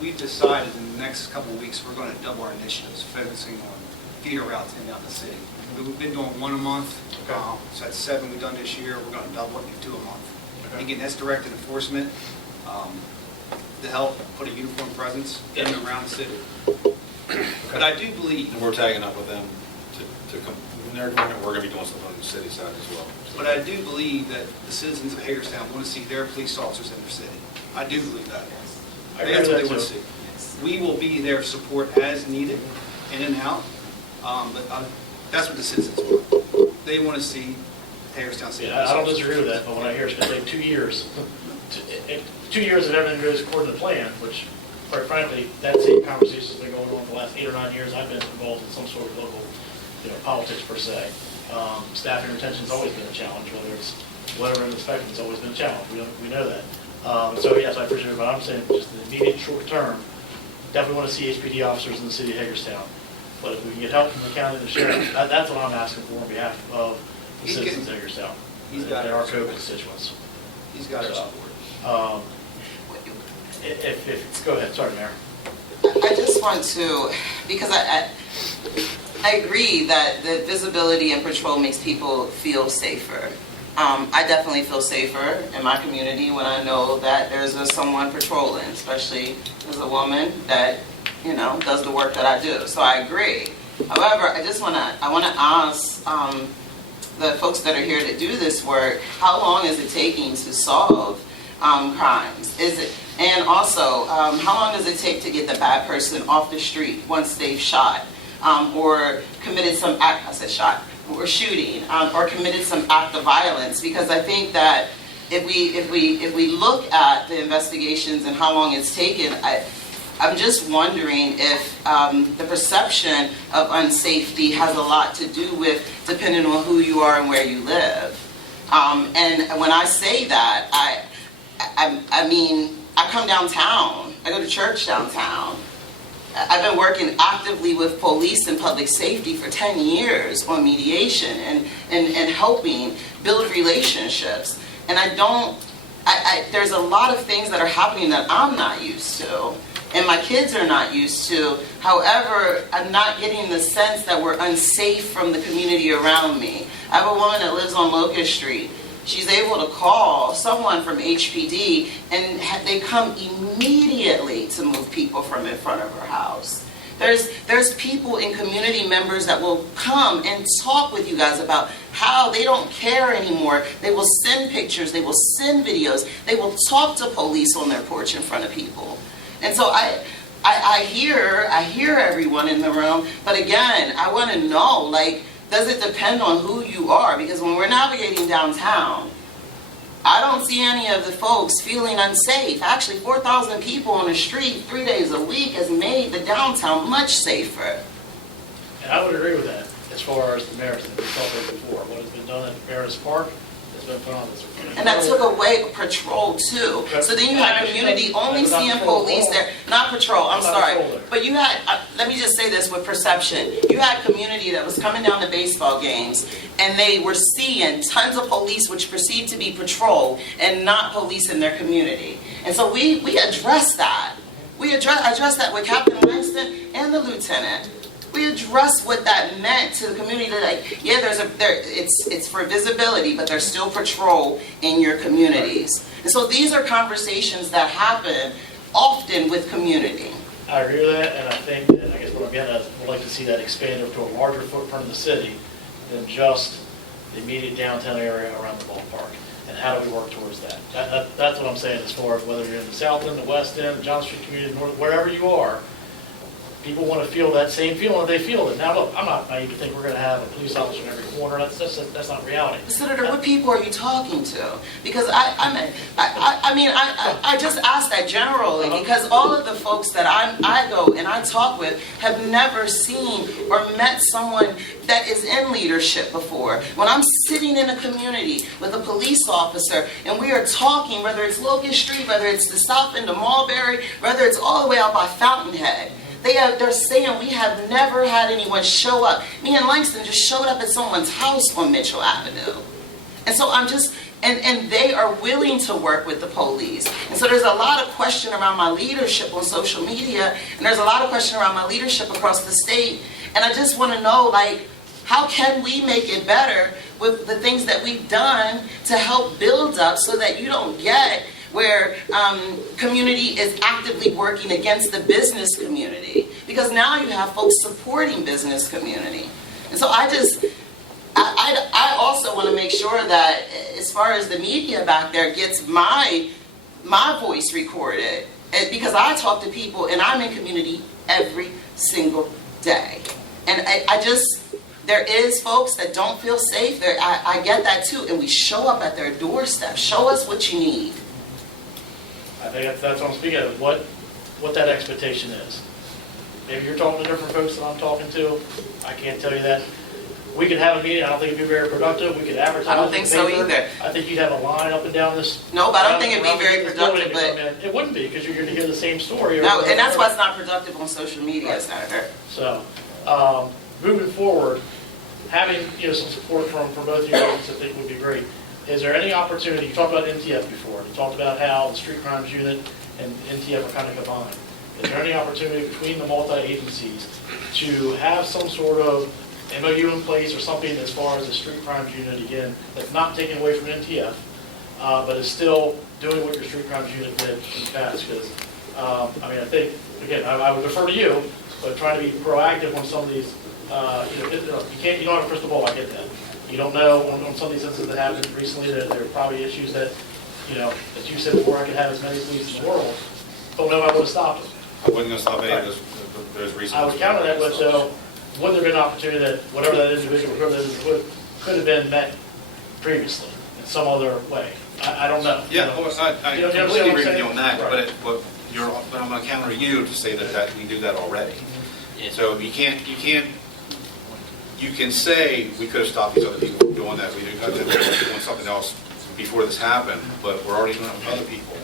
we've decided in the next couple of weeks, we're going to double our initiatives, focusing on feeder routes in and out of the city. We've been doing 1 a month, Okay. so that's 7 we've done this year, we're going to double it, do 2 a month. Okay. And again, that's directed enforcement, to help put a uniform presence in and around the city. But I do believe, And we're tagging up with them to come, when they're doing it, we're going to be doing something on the city side as well. but I do believe that the citizens of Hagerstown want to see their police officers in their city. I do believe that. I agree That's with what they that, want to too. see. We will be their support as needed, in and out, but that's what the citizens want. They want to see Hagerstown City. Yeah, I don't disagree with that, but when I hear it's going to take 2 years, 2 years if everything goes according to plan, which, quite frankly, that same conversation's been going on for the last 8 or 9 years. I've been involved in some sort of local, politics per se. Staffing retention's always been a challenge, whether it's whatever end of the spectrum, it's always been a challenge. We know that. So yes, I appreciate it, but I'm saying just the immediate short term, definitely want to see HPD officers in the city of Hagerstown. But if we can get help from the county and the sheriff, that's what I'm asking for on behalf of the He's citizens getting- of Hagerstown. he's got and our our support. co-constituents. He's got our So, support. Go ahead, sorry, Mayor. I just want to, because I agree that the visibility and patrol makes people feel safer. I definitely feel safer in my community when I know that there's someone patrolling, especially as a woman that, does the work that I do. So I agree. However, I want to ask the folks that are here to do this work, how long is it taking to solve crimes? And also, how long does it take to get the bad person off the street once they've shot or committed some act? I said shot or shooting or committed some act of violence? Because I think that if we look at the investigations and how long it's taken, I'm just wondering if the perception of unsafety has a lot to do with depending on who you are and where you live. And when I say that, I mean, I come downtown. I go to church downtown. I've been working actively with police and public safety for 10 years on mediation and helping build relationships. And there's a lot of things that are happening that I'm not used to. And my kids are not used to. However, I'm not getting the sense that we're unsafe from the community around me. I have a woman that lives on Locust Street. She's able to call someone from HPD and they come immediately to move people from in front of her house. There's people and community members that will come and talk with you guys about how they don't care anymore. They will send pictures, they will send videos, they will talk to police on their porch in front of people. And so I hear everyone in the room, but again, I want to know, does it depend on who you are? Because when we're navigating downtown, I don't see any of the folks feeling unsafe. Actually, 4,000 people on the street 3 days a week has made the downtown much safer. And I would agree with that as far as the merits that we talked about before. What has been done at Paris Park has been put on this. And that took away patrol too. So then you had community only seeing police there, not patrol, I'm sorry. But you had, let me just say this with perception. You had community that was coming down to baseball games and they were seeing tons of police which perceived to be patrol and not police in their community. And so we addressed that. We addressed that with Captain Langston and the lieutenant. We addressed what that meant to the community. It's for visibility, but there's still patrol in your communities. And so these are conversations that happen often with community. I agree with that, and I think, and I guess what I'm getting at is we'd like to see that expanded to a larger footprint of the city than just the immediate downtown area around the ballpark. And how do we work towards that? That's what I'm saying as far as whether you're in the south end, the west end, the John Street community, north, wherever you are, people want to feel that same feeling that they feel it. Now, look, I'm not naive to think we're going to have a police officer in every corner. That's not reality. Senator, what people are you talking to? Because I just asked that generally because all of the folks that I go and I talk with have never seen or met someone that is in leadership before. When I'm sitting in a community with a police officer and we are talking, whether it's Locust Street, whether it's the south end of Mulberry, whether it's all the way out by Fountainhead, they're saying we have never had anyone show up. Me and Langston just showed up at someone's house on Mitchell Avenue. And so I'm just, and they are willing to work with the police. And so there's a lot of question around my leadership on social media, and there's a lot of question around my leadership across the state. And I just want to know, like, how can we make it better with the things that we've done to help build up so that you don't get where community is actively working against the business community, because now you have folks supporting business community. And so I also want to make sure that as far as the media back there gets my voice recorded, because I talk to people and I'm in community every single day. And there is folks that don't feel safe. I get that too, and we show up at their doorstep. Show us what you need. I think that's what I'm speaking of, what that expectation is. Maybe you're talking to different folks than I'm talking to. I can't tell you that. We could have a meeting. I don't think it'd be very productive. We could advertise. I don't think so either. I think you'd have a line up and down this. No, but I don't think it'd be very productive. But it wouldn't be, because you're going to hear the same story. No, and that's why it's not productive on social media, right. Senator. So, moving forward, having some support from both of you guys, I think would be great. Is there any opportunity? You talked about NTF before. You talked about how the street crimes unit and NTF are kind of combined. Is there any opportunity between the multi-agencies to have some sort of MOU in place or something as far as the street crimes unit, again, that's not taken away from NTF, but is still doing what your street crimes unit did in the past? Because, I think, again, I would defer to you, but trying to be proactive on some of these, you don't have a crystal ball, I get that. You don't know on some of these incidents that happened recently that there are probably issues that, as you said before, I could have as many police in the world. Don't know if I would have stopped them. I wasn't going to stop any of those reasons. I would counter that with, would there be an opportunity that whatever that individual, whoever that individual could have been met previously in some other way? I don't know. Yeah, I completely agree with you on that, right. but I'm going to counter you to say that we do that already. Yeah. So you can say we could have stopped these other people from doing that. We could have been doing something else before this happened, but we're already doing it with other people.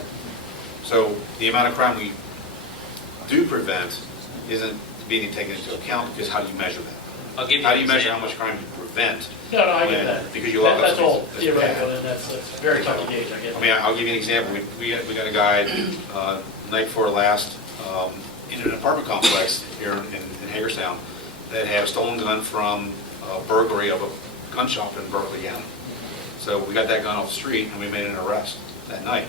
So the amount of crime we do prevent isn't being taken into account, because how do you measure that? I'll give you how do you measure how much crime you prevent? No, I get that. Because you lock up that's all that's theoretical, bad. and that's very tough to gauge, I get I mean, I'll give you an example. We got a guy night before last in an apartment complex here in Hagerstown that had a stolen gun from a burglary of a gun shop in Berkeley County. So we got that gun off the street and we made an arrest that night.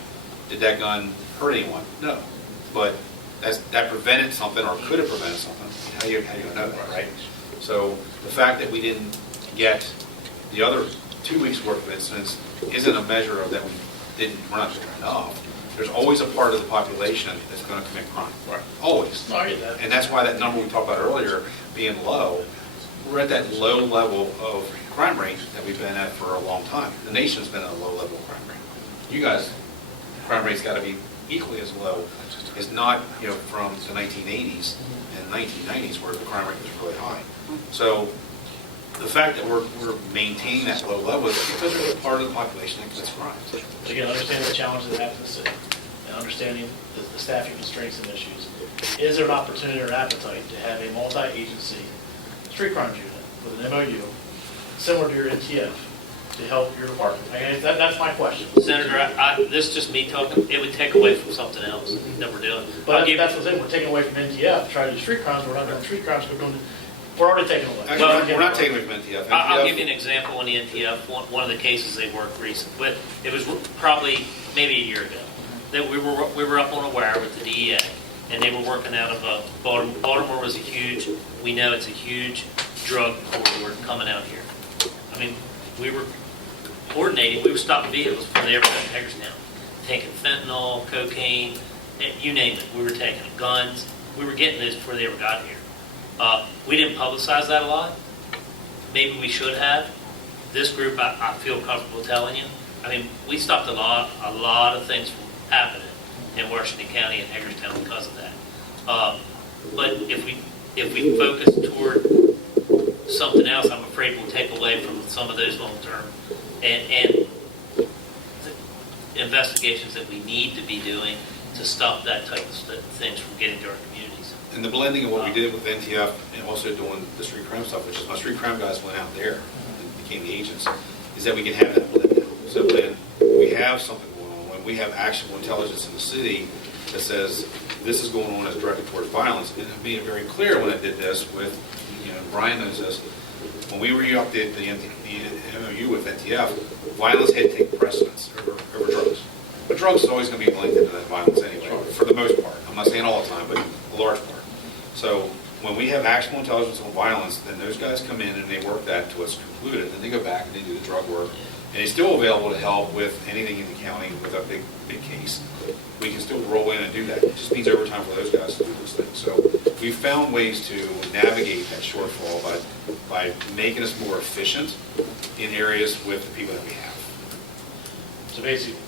Did that gun hurt anyone? No. But that prevented something, or could have prevented something. How do you know that, right? So the fact that we didn't get the other 2 weeks' worth of incidents isn't a measure of that we're not doing enough. There's always a part of the population that's going to commit crime. Right. Always. No, I get that. And that's why that number we talked about earlier being low, we're at that low level of crime rate that we've been at for a long time. The nation's been at a low level of crime rate. You guys, crime rate's got to be equally as low. It's not, from the 1980s and 1990s where the crime rate was really high. So the fact that we're maintaining that low level is because there's a part of the population that commits crimes. Again, understanding the challenges that happen in the city, and understanding the staffing constraints and issues. Is there an opportunity or an appetite to have a multi-agency street crimes unit with an MOU, similar to your NTF, to help your department? That's my question. Senator, this is just me talking. It would take away from something else that we're doing. But that's what I'm saying. We're taking away from NTF to try to do street crimes. We're not doing street crimes. We're already taking away. Actually, we're not taking away from NTF. I'll give you an example on the NTF. One of the cases they worked recently, but it was probably maybe a year ago. That we were up on a wire with the DEA, and they were working out of Baltimore. Baltimore was we know it's a huge drug corridor coming out here. I mean, we were coordinating, we were stopping vehicles before they ever got to Hagerstown, taking fentanyl, cocaine, you name it. We were taking guns. We were getting this before they ever got here. We didn't publicize that a lot. Maybe we should have. This group, I feel comfortable telling you. I mean, we stopped a lot of things from happening in Washington County and Hagerstown because of that. But if we focus toward something else, I'm afraid we'll take away from some of those long-term and investigations that we need to be doing to stop that type of things from getting to our communities. And the blending of what we did with NTF and also doing the street crime stuff, which is my street crime guys went out there and became the agents, is that we can have that blend now. So when we have something going on, when we have actionable intelligence in the city that says this is going on as directed towards violence, and it made it very clear when I did this with, Brian knows this, when we re-updated the MOU with NTF, violence had taken precedence over drugs. But drugs is always going to be linked into that violence anyway, for the most part. I'm not saying all the time, but a large part. So when we have actionable intelligence on violence, then those guys come in and they work that until it's concluded. Then they go back and they do the drug work. And it's still available to help with anything in the county with a big case. We can still roll in and do that. It just means overtime for those guys to do those things. So we've found ways to navigate that shortfall by making us more efficient in areas with the people that we have. So basically,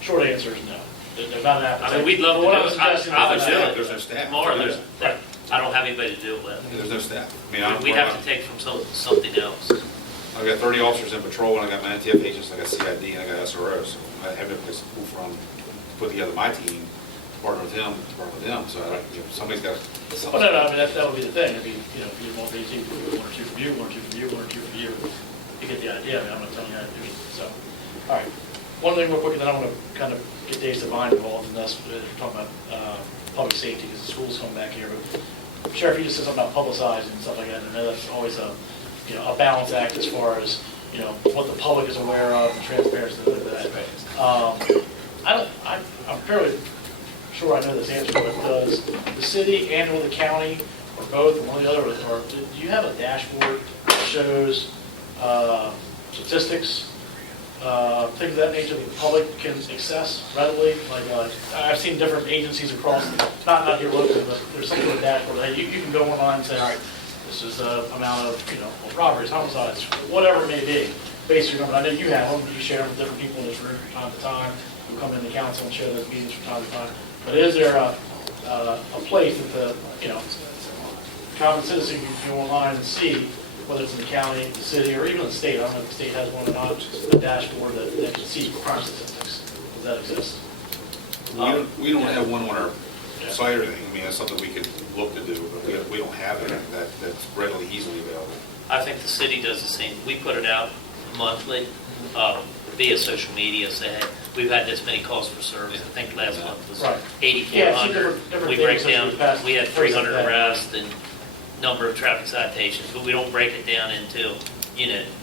short answer is no. They're not an appetite. I mean, we'd love to do What it. I'm suggesting I would is do that- it. There's no staff. More, to do there's, that. I don't have anybody to do it with. There's no staff. I mean, We have to take from something else. I've got 30 officers in patrol, and I got my NTF agents, I got CID, and I got SRO. So I have no place to pull from to put together my team, partner with him, So somebody's got. Well, no, I mean, that would be the thing. I mean, if you want these, you do one or two from you, one or two from you, one or two from you. You get the idea. I mean, I'm not telling you how to do it. So, all right. One thing real quick, and then I want to kind of get Dave's Divine involved in this. We're talking about public safety because the school's coming back here. But Sheriff, you just said something about publicizing and stuff like that. And I know that's always a balance act as far as, what the public is aware of, the transparency, and things like that. I'm fairly sure I know this answer, but does the city and or the county, or both, or one or the other, or do you have a dashboard that shows statistics, things of that nature that the public can access readily? Like, I've seen different agencies across, not here locally, but there's some sort of dashboard that you can go online and say, all right, this is the amount of robberies, homicides, whatever it may be, based on your number. I know you have them, you share them with different people in this room from time to time, who come into council and share those meetings from time to time. But is there a place that the, common citizen can go online and see, whether it's in the county, the city, or even the state? I don't know if the state has one or not, a dashboard that sees crime statistics. Does that exist? We don't have one on our site or anything. I mean, that's something we could look to do, but we don't have it that's readily, easily available. I think the city does the same. We put it out monthly via social media, say, hey, we've had this many calls for service. I think last month was Right. 8,400. different We break things down, over the past we had years like 300 that. arrests and number of traffic citations, but we don't break it down into,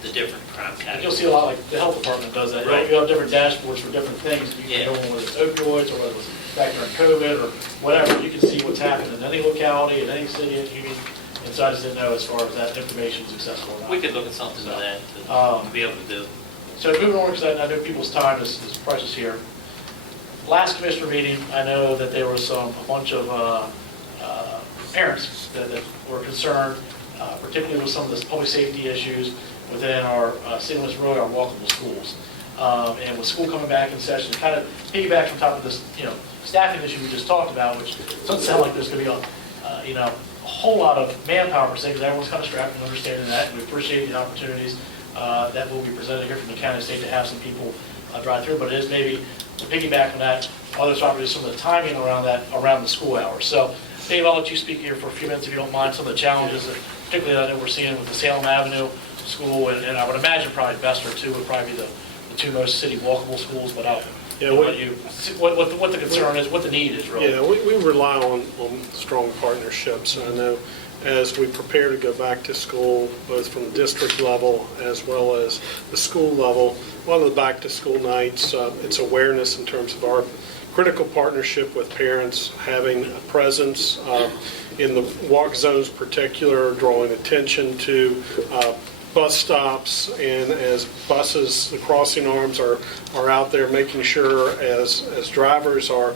the different crime Like categories. you'll see a lot, like the health department does that. Right. You have different dashboards for different things. You Yeah. can go on whether it's opioids or whether it's back during COVID or whatever. You can see what's happened in any locality, in any city. And so I just didn't know as far as that information is accessible or not. We could look at something like that to be able to do. So moving on, because I know people's time is precious here. Last commissioner meeting, I know that there was a bunch of parents that were concerned, particularly with some of the public safety issues within our city limits road, our walkable schools. And with school coming back in session, kind of piggyback on top of this, staffing issue we just talked about, which doesn't sound like there's going to be a whole lot of manpower per se, because everyone's kind of strapped and understanding that, and we appreciate the opportunities that will be presented here from the county and state to have some people drive through, but it is maybe to piggyback on that, other topics, some of the timing around that, around the school hours. So, Dave, I'll let you speak here for a few minutes if you don't mind, some of the challenges, that, particularly I know we're seeing with the Salem Avenue School, and I would imagine probably Bester too would probably be the two most city walkable schools, but I'll let you, what the concern is, what the need is really. Yeah, we rely on strong partnerships. And I know as we prepare to go back to school, both from the district level as well as the school level, one of the back to school nights, it's awareness in terms of our critical partnership with parents, having a presence in the walk zones particular, drawing attention to bus stops, and as buses, the crossing arms are out there, making sure as drivers are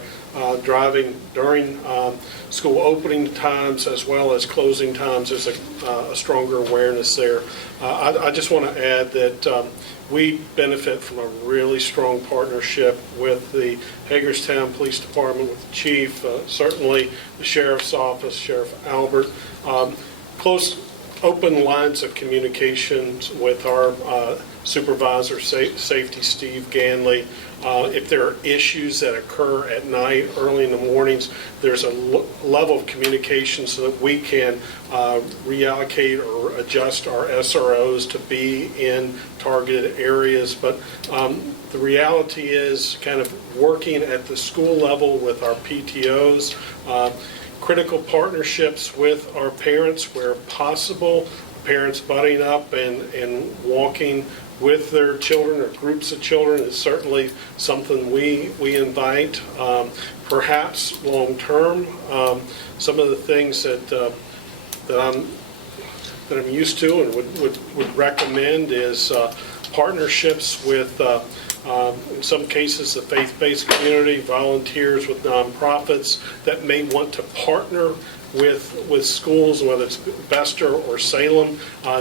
driving during school opening times as well as closing times. There's a stronger awareness there. I just want to add that we benefit from a really strong partnership with the Hagerstown Police Department, with the chief, certainly the sheriff's office, Sheriff Albert. Close, open lines of communications with our supervisor, safety, Steve Ganley. If there are issues that occur at night, early in the mornings, there's a level of communication so that we can reallocate or adjust our SROs to be in targeted areas. But the reality is kind of working at the school level with our PTOs, critical partnerships with our parents where possible, parents butting up and walking with their children or groups of children is certainly something we invite. Perhaps long-term, some of the things that I'm used to and would recommend is partnerships with, in some cases, the faith-based community, volunteers with nonprofits that may want to partner with schools, whether it's Bester or Salem,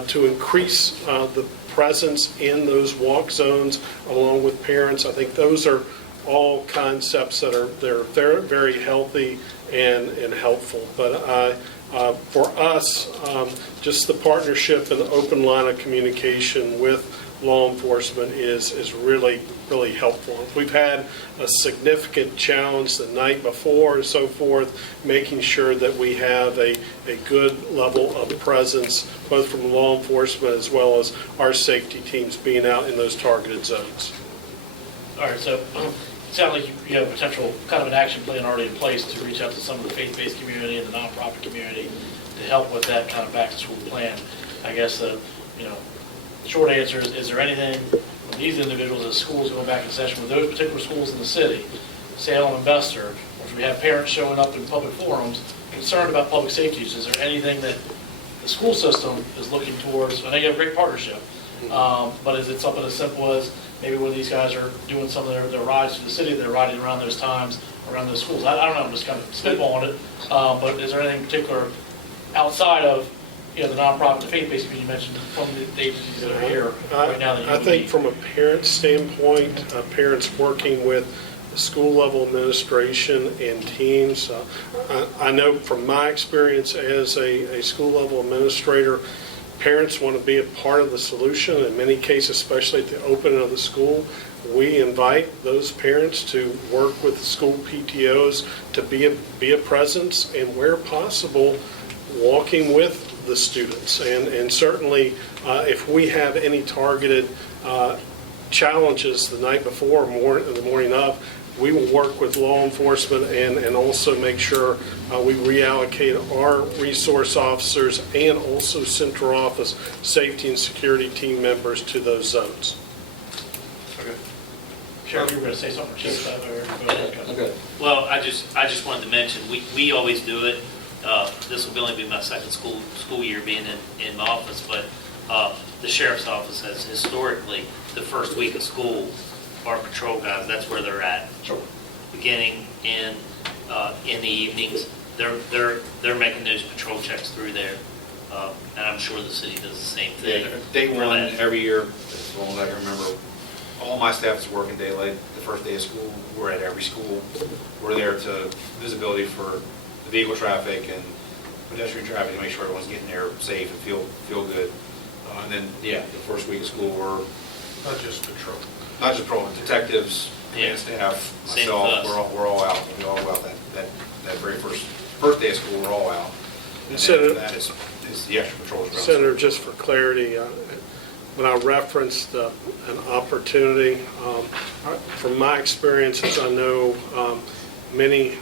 to increase the presence in those walk zones along with parents. I think those are all concepts that are very, very healthy and helpful. But for us, just the partnership and the open line of communication with law enforcement is really, really helpful. If we've had a significant challenge the night before and so forth, making sure that we have a good level of presence, both from law enforcement as well as our safety teams being out in those targeted zones. All right, so it sounds like you have a potential kind of an action plan already in place to reach out to some of the faith-based community and the nonprofit community to help with that kind of back-to-school plan. I guess short answer is there anything when these individuals as schools going back in session with those particular schools in the city, Salem and Bester, which we have parents showing up in public forums concerned about public safety issues, is there anything that the school system is looking towards? I know you have a great partnership, but is it something as simple as maybe when these guys are doing some of their rides to the city, they're riding around those times, around those schools? I don't know, I'm just kind of spitballing it, but is there anything particular outside of the nonprofit, the faith-based community you mentioned from the agencies that are here right now? That I think from a parent standpoint, parents working with the school level administration and teams. I know from my experience as a school level administrator, parents want to be a part of the solution. In many cases, especially at the opening of the school, we invite those parents to work with the school PTOs to be a presence and where possible, walking with the students. And certainly if we have any targeted challenges the night before or the morning of, we will work with law enforcement and also make sure we reallocate our resource officers and also central office safety and security team members to those zones. Okay. Sheriff, you were going to say something? Okay. Well, I just wanted to mention, we always do it. This will only be my second school year being in my office, but the sheriff's office has historically, the first week of school, our patrol guys, that's where they're at. Sure. Beginning in the evenings, they're making those patrol checks through there, and I'm sure the city does the same thing. Yeah, day one every year, as long as I can remember, all my staff is working daylight. The first day of school, we're at every school. We're there to visibility for the vehicle traffic and pedestrian traffic to make sure everyone's getting there safe and feel good. And then, the first week of school, we're not just patrol, detectives, and staff, myself, we're all out. We all go out that very first day of school, we're all out. And then that is the extra patrols. Senator, just for clarity, when I referenced an opportunity, from my experiences, I know many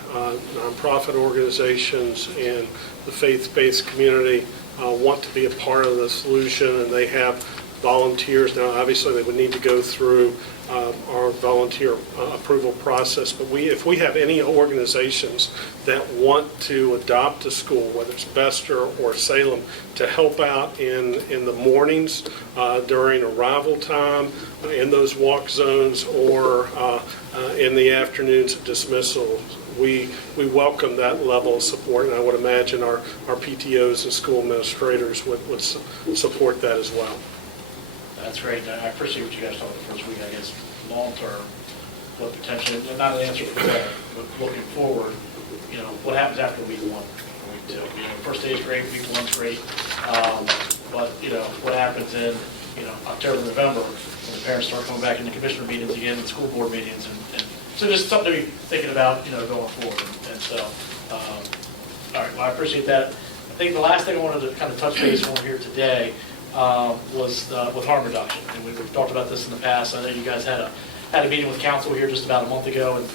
nonprofit organizations and the faith-based community want to be a part of the solution, and they have volunteers. Now, obviously, they would need to go through our volunteer approval process, but if we have any organizations that want to adopt a school, whether it's Bester or Salem, to help out in the mornings during arrival time, in those walk zones, or in the afternoons at dismissal, we welcome that level of support, and I would imagine our PTOs and school administrators would support that as well. That's great. I appreciate what you guys talked about the first week. I guess long-term, what potentially, not an answer for that, but looking forward, what happens after week 1 or week 2? First day is great, week 1's great. But, what happens in, October, November, when the parents start coming back into commissioner meetings again and school board meetings. And so just something to be thinking about, going forward. And so, all right, well, I appreciate that. I think the last thing I wanted to kind of touch base on here today was with harm reduction. And we've talked about this in the past. I know you guys had a meeting with council here just about a month ago. And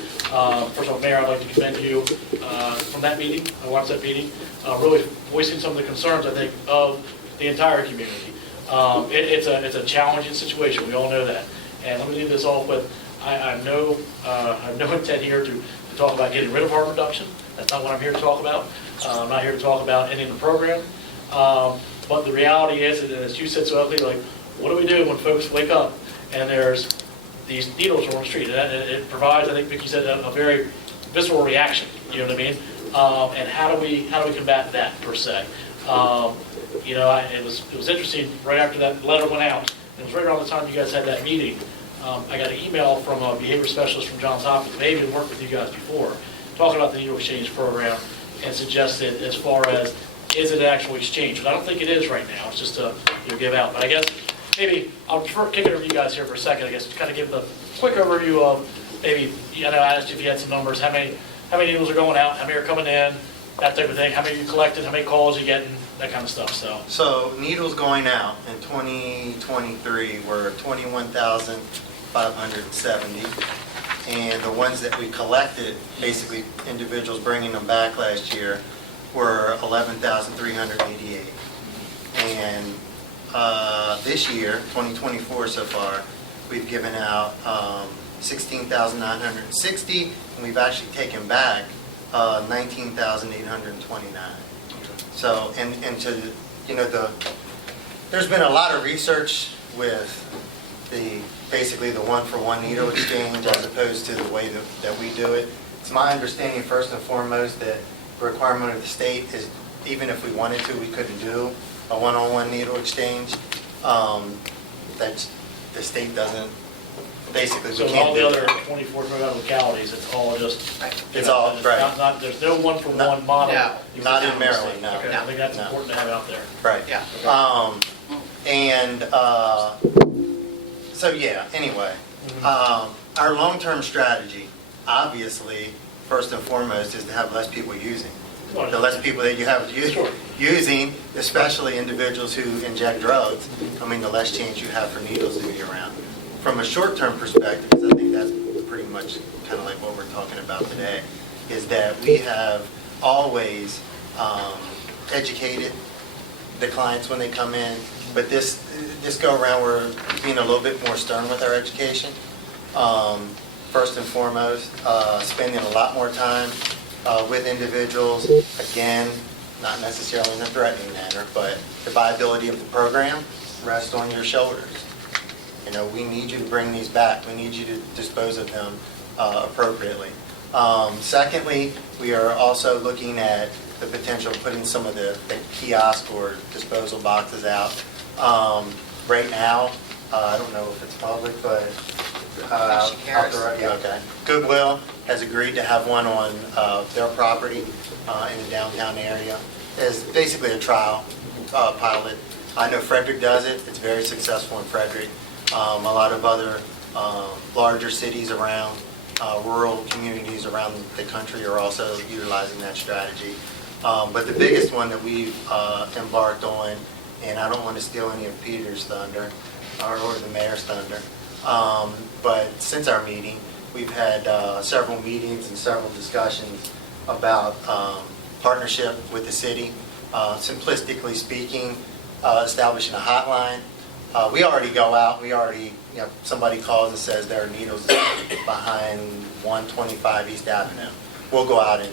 first of all, Mayor, I'd like to commend you from that meeting. I watched that meeting, really voicing some of the concerns, I think, of the entire community. It's a challenging situation. We all know that. And let me leave this off with, I have no intent here to talk about getting rid of harm reduction. That's not what I'm here to talk about. I'm not here to talk about ending the program. But the reality is, and as you said so eloquently, like, what do we do when folks wake up and there's these needles on the street? And it provides, I think Vicki said, a very visceral reaction. You know what I mean? And how do we combat that per se? It was interesting. Right after that letter went out, it was right around the time you guys had that meeting. I got an email from a behavior specialist from Johns Hopkins, maybe had worked with you guys before, talking about the needle exchange program, and suggested as far as, is it an actual exchange? But I don't think it is right now. It's just to give out. But I guess maybe I'll kick it over to you guys here for a second. I guess to kind of give the quick overview of maybe, I asked you if you had some numbers, how many needles are going out, how many are coming in, that type of thing, how many you collected, how many calls you getting, that kind of stuff. So needles going out in 2023 were 21,570. And the ones that we collected, basically individuals bringing them back last year, were 11,388. And this year, 2024 so far, we've given out 16,960, and we've actually taken back 19,829. So, and to, there's been a lot of research with basically the one-for-one needle exchange as opposed to the way that we do it. It's my understanding, first and foremost, that the requirement of the state is, even if we wanted to, we couldn't do a one-on-one needle exchange. That the state doesn't, basically, we So can't all the do other it. 24 localities, it's all just, It's all, right. not, there's no one-for-one model. No. Not in Maryland, no. Okay, I think that's No. important to have out there. Right. Yeah. So yeah, anyway, our long-term strategy, obviously, first and foremost, is to have less people using. The less people that you have using, especially individuals who inject drugs, the less chance you have for needles to be around. From a short-term perspective, because I think that's pretty much kind of like what we're talking about today, is that we have always educated the clients when they come in, but this go around we're being a little bit more stern with our education. First and foremost, spending a lot more time with individuals, again, not necessarily in a threatening manner, but the viability of the program rests on your shoulders. We need you to bring these back. We need you to dispose of them appropriately. Secondly, we are also looking at the potential of putting some of the kiosk or disposal boxes out. Right now, I don't know if it's public, but okay. Goodwill has agreed to have one on their property in the downtown area. It's basically a trial pilot. I know Frederick does it. It's very successful in Frederick. A lot of other larger cities around, rural communities around the country are also utilizing that strategy. But the biggest one that we've embarked on, and I don't want to steal any of Peter's thunder or the mayor's thunder, but since our meeting, we've had several meetings and several discussions about partnership with the city. Simplistically speaking, establishing a hotline. We already go out, somebody calls and says there are needles behind 125 East Avenue. We'll go out and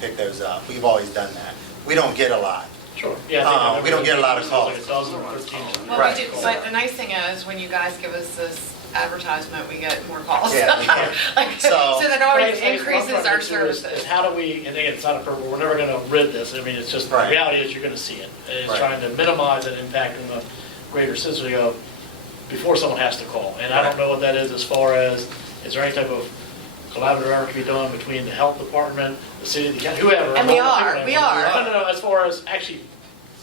pick those up. We've always done that. We don't get a lot. Sure. Yeah. We don't get a lot of calls. Well, we do, but the nice thing is, when you guys give us this advertisement, we get more calls. Yeah. Like, So- so that always But I guess increases what I'm our trying to do is services. how do we, and again, it's not a purpose, we're never gonna rid this, I mean, it's just, the Right. reality is you're gonna see it. And it's Right. trying to minimize that impact in the greater city of, before someone has to call. And I don't know what that is as far as, is there any type of collaborative effort to be done between the health department, the city, the county, whoever? And we are. No, as far as actually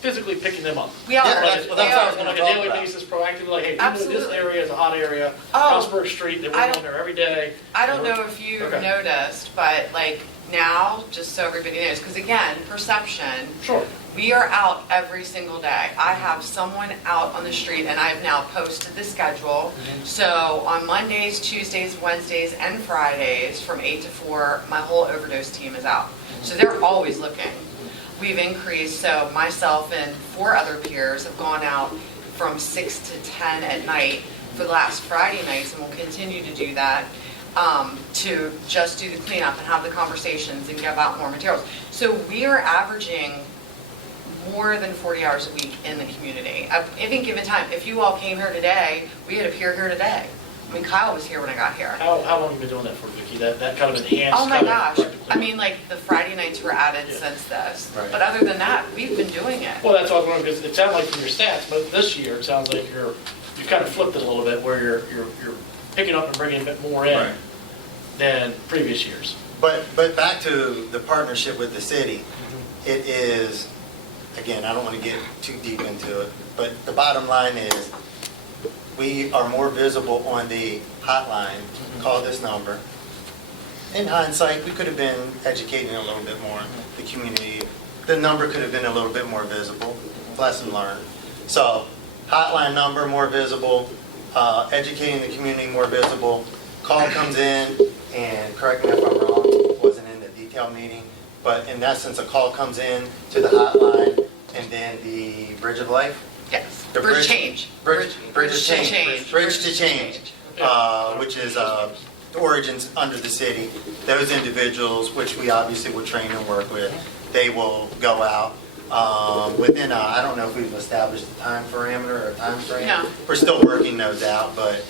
physically picking them up. We are. Yeah, Like, that's on what I was like gonna a talk daily about. basis, proactively, like, hey, we know this Absolutely. area is a hot area, Oh. Hillsburg Street, that I we're don't- going there every day. I don't know if you've Okay. noticed, but like now, just so everybody knows, because again, perception, Sure. we are out every single day. I have someone out on the street, and I've now posted the schedule. So on Mondays, Tuesdays, Wednesdays, and Fridays from 8 to 4, my whole overdose team is out. So they're always looking. We've increased, so myself and 4 other peers have gone out from 6 to 10 at night for the last Friday nights, and we'll continue to do that, to just do the cleanup and have the conversations and give out more materials. So we are averaging more than 40 hours a week in the community. At any given time, if you all came here today, we had a peer here today. I mean, Kyle was here when I got here. How long have you been doing that for, Vicki? That kind of enhanced? Oh my kind of gosh. practical- I mean, like, the Friday nights were added Yeah. since this. Right. But other than that, we've been doing it. Well, that's what I was wondering, because it sounds like from your stats, but this year, it sounds like you've kind of flipped it a little bit, where you're picking up and bringing a bit more in Right. than previous years. But back to the partnership with the city, it is, again, I don't want to get too deep into it, but the bottom line is, we are more visible on the hotline, call this number. In hindsight, we could have been educating a little bit more, the community. The number could have been a little bit more visible, lesson learned. So, hotline number more visible, educating the community more visible. Call comes in, and correct me if I'm wrong, wasn't in the detail meeting, but in essence, a call comes in to the hotline, and then the Bridge of Life. Yes. The Bridge change. Bridge to Bridge to change. change. Bridge to change, which is the origins under the city. Those individuals, which we obviously will train and work with, they will go out within, I don't know if we've established a time parameter or a time frame. No. We're still working those out, but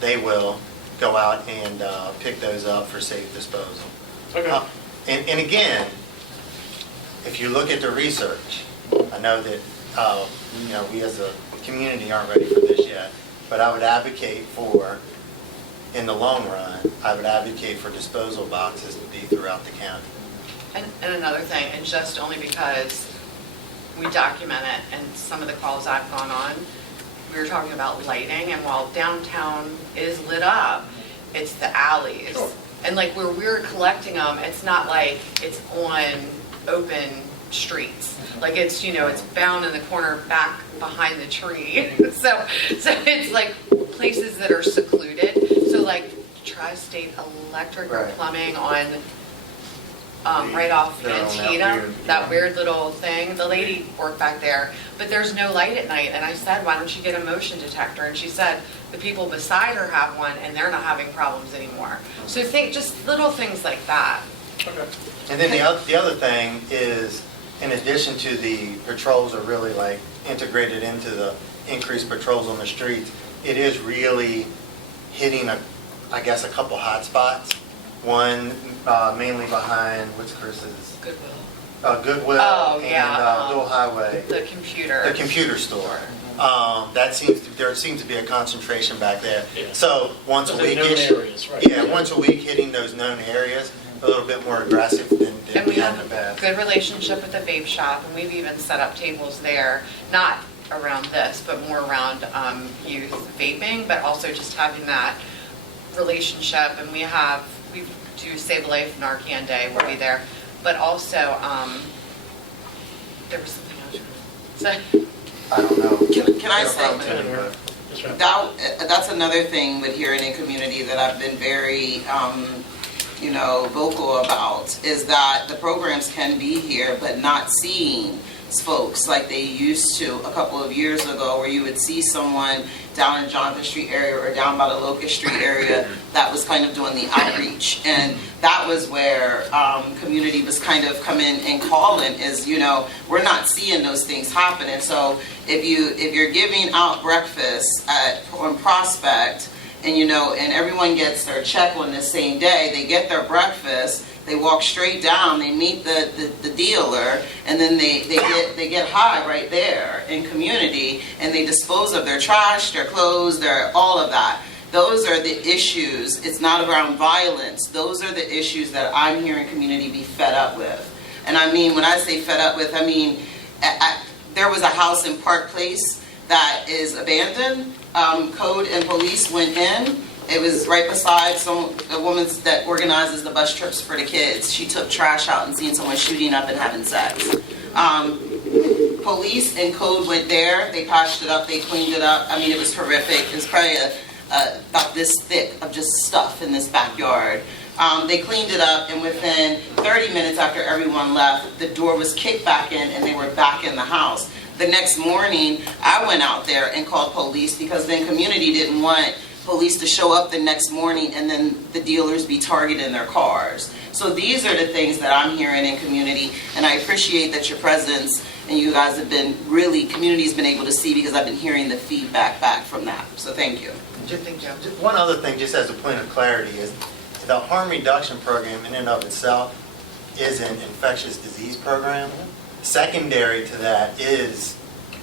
they will go out and pick those up for safe disposal. Okay. And again, if you look at the research, I know that, we as a community aren't ready for this yet, but I would advocate for, in the long run, I would advocate for disposal boxes to be throughout the county. And another thing, and just only because we document it and some of the calls I've gone on, we were talking about lighting, and while downtown is lit up, it's the alleys. Sure. And like where we're collecting them, it's not like it's on open streets. Like it's, it's bound in the corner back behind the tree. So it's like places that are secluded. So like Tri-State Electric or Right. Plumbing on right off They're on that Antietam, weird- that weird little thing. The lady worked back there, but there's no light at night. And I said, why don't you get a motion detector? And she said, the people beside her have one and they're not having problems anymore. So think just little things like that. Okay. And then the other thing is, in addition to the patrols are really like integrated into the increased patrols on the streets, it is really hitting a couple hot spots. One mainly behind, what's Chris's? Goodwill. Goodwill Oh, and yeah, Little Highway. The computer. The computer store. There seems to be a concentration back there. Yeah. So once a Those are week. known areas, right. Yeah, once a week hitting those known areas, a little bit more aggressive than And we we had have in the past. good relationship with the vape shop, and we've even set up tables there, not around this, but more around youth vaping, but also just having that relationship. And we do Save a Life Narcan Day, we'll be there. But also, there was something else. So, I don't know. Can I say- That's right. That's another thing with here in a community that I've been very, vocal about, is that the programs can be here, but not seen folks like they used to a couple of years ago, where you would see someone down in Jonathan Street area or down by the Locust Street area that was kind of doing the outreach. And that was where community was kind of coming and calling, is, you know, we're not seeing those things happen. And so if you're giving out breakfast on Prospect, and you know, and everyone gets their check on the same day, they get their breakfast, they walk straight down, they meet the dealer, and then they get high right there in community, and they dispose of their trash, their clothes, all of that. Those are the issues. It's not around violence. Those are the issues that I'm hearing community be fed up with. And I mean, when I say fed up with, I mean, there was a house in Park Place that is abandoned. Code and police went in. It was right beside a woman that organizes the bus trips for the kids. She took trash out and seen someone shooting up and having sex. Police and code went there. They patched it up. They cleaned it up. I mean, it was horrific. It was probably about this thick of just stuff in this backyard. They cleaned it up, and within 30 minutes after everyone left, the door was kicked back in and they were back in the house. The next morning, I went out there and called police, because then community didn't want police to show up the next morning and then the dealers be targeting their cars. So these are the things that I'm hearing in community, and I appreciate that your presence and you guys have been really, community's been able to see, because I've been hearing the feedback back from that. So thank you. One other thing, just as a point of clarity, is the harm reduction program in and of itself is an infectious disease program. Secondary to that is,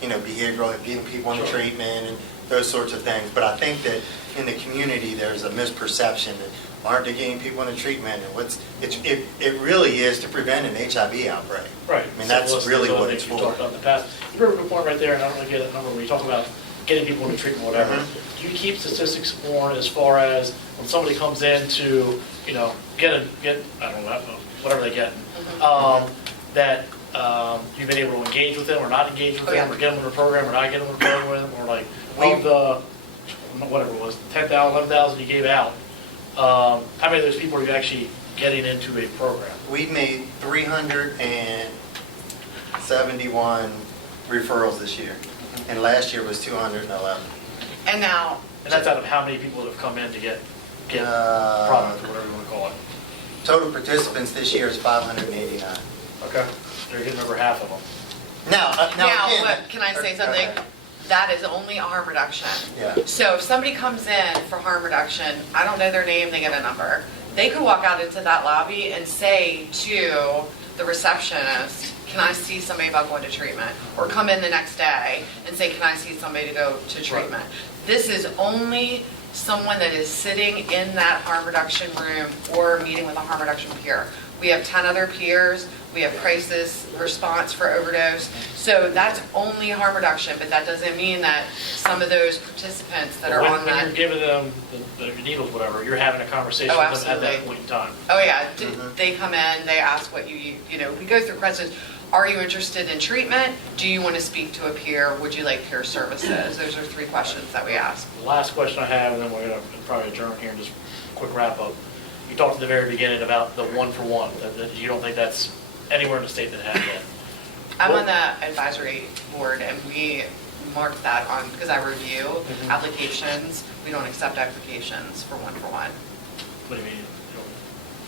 you know, behavioral, getting people into treatment and those sorts of things. But I think that in the community, there's a misperception that aren't they getting people into treatment, and it really is to prevent an HIV outbreak. Right. I mean, that's really what it's for. You talked about in the past. You bring up a good point right there, and I don't want to get that number when you talk about getting people into treatment, whatever. Do you keep statistics on as far as when somebody comes in to, you know, get I don't know, whatever they get, that you've been able to engage with them or not engage with them, or get them in the program or not get them in the program, or like of the, whatever it was, 10,000, 11,000 you gave out, how many of those people are you actually getting into a program? We made 371 referrals this year, and last year was 211. And now, And that's out of how many people that have come in to get product, or whatever you want to call it? Total participants this year is 589. Okay. You're getting over half of them. Now again, but can I say something? That is only a harm reduction. Yeah. So if somebody comes in for harm reduction, I don't know their name, they get a number. They could walk out into that lobby and say to the receptionist, can I see somebody about going to treatment? Or come in the next day and say, can I see somebody to go to treatment? This is only someone that is sitting in that harm reduction room or meeting with a harm reduction peer. We have 10 other peers. We have crisis response for overdose. So that's only harm reduction, but that doesn't mean that some of those participants that are on that. When you're giving them the needles, whatever, you're having a conversation with them at that point in time. Oh, yeah. They come in, they ask what you know, we go through questions. Are you interested in treatment? Do you want to speak to a peer? Would you like peer services? Those are 3 questions that we ask. The last question I have, and then we're going to probably adjourn here and just quick wrap up. You talked at the very beginning about the 1-for-1, that you don't think that's anywhere in the state that has that. I'm on the advisory board, and we mark that on, because I review applications. We don't accept applications for 1-for-1. What do you mean?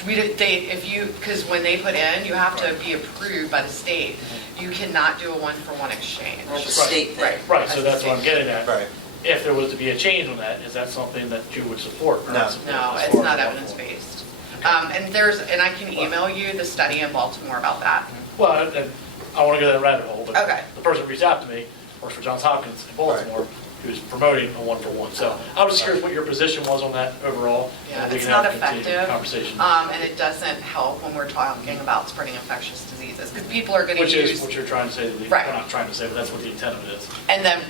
Because when they put in, you have to be approved by the state. You cannot do a 1-for-1 exchange. That's a state thing. Right, so that's what I'm getting at. right. If there was to be a change on that, is that something that you would support? Or No. not support No, as it's far not as evidence-based. And I can email you the study in Baltimore about that. Well, I want to go down that rabbit hole, but Okay. the person who reached out to me works for Johns Hopkins in Baltimore, who's promoting a 1-for-1. So I was just curious what your position was on that overall. Yeah, and we it's can not have a continued effective. Conversation. And it doesn't help when we're talking about spreading infectious diseases, because people are going to Which use. is what you're trying to say, Right. we're not trying to say, but that's what the intent of it is. And then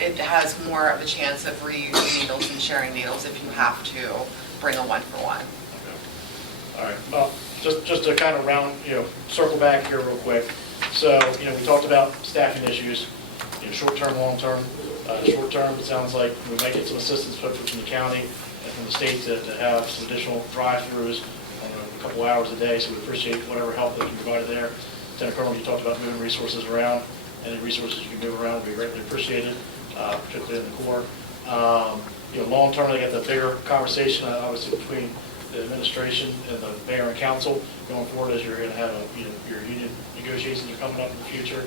it has more of a chance of reusing needles and sharing needles if you have to bring a 1-for-1. Okay. All right, well, just to kind of circle back here real quick. So, we talked about staffing issues, short-term, long-term. Short-term, it sounds like we might get some assistance hopefully from the county and from the state to have some additional drive-throughs a couple hours a day, so we appreciate whatever help they can provide there. Lieutenant Colonel, you talked about moving resources around. Any resources you can move around would be greatly appreciated, particularly in the Corps. Long term, they got the bigger conversation, obviously, between the administration and the mayor and council going forward, as you're going to have your union negotiations are coming up in the future.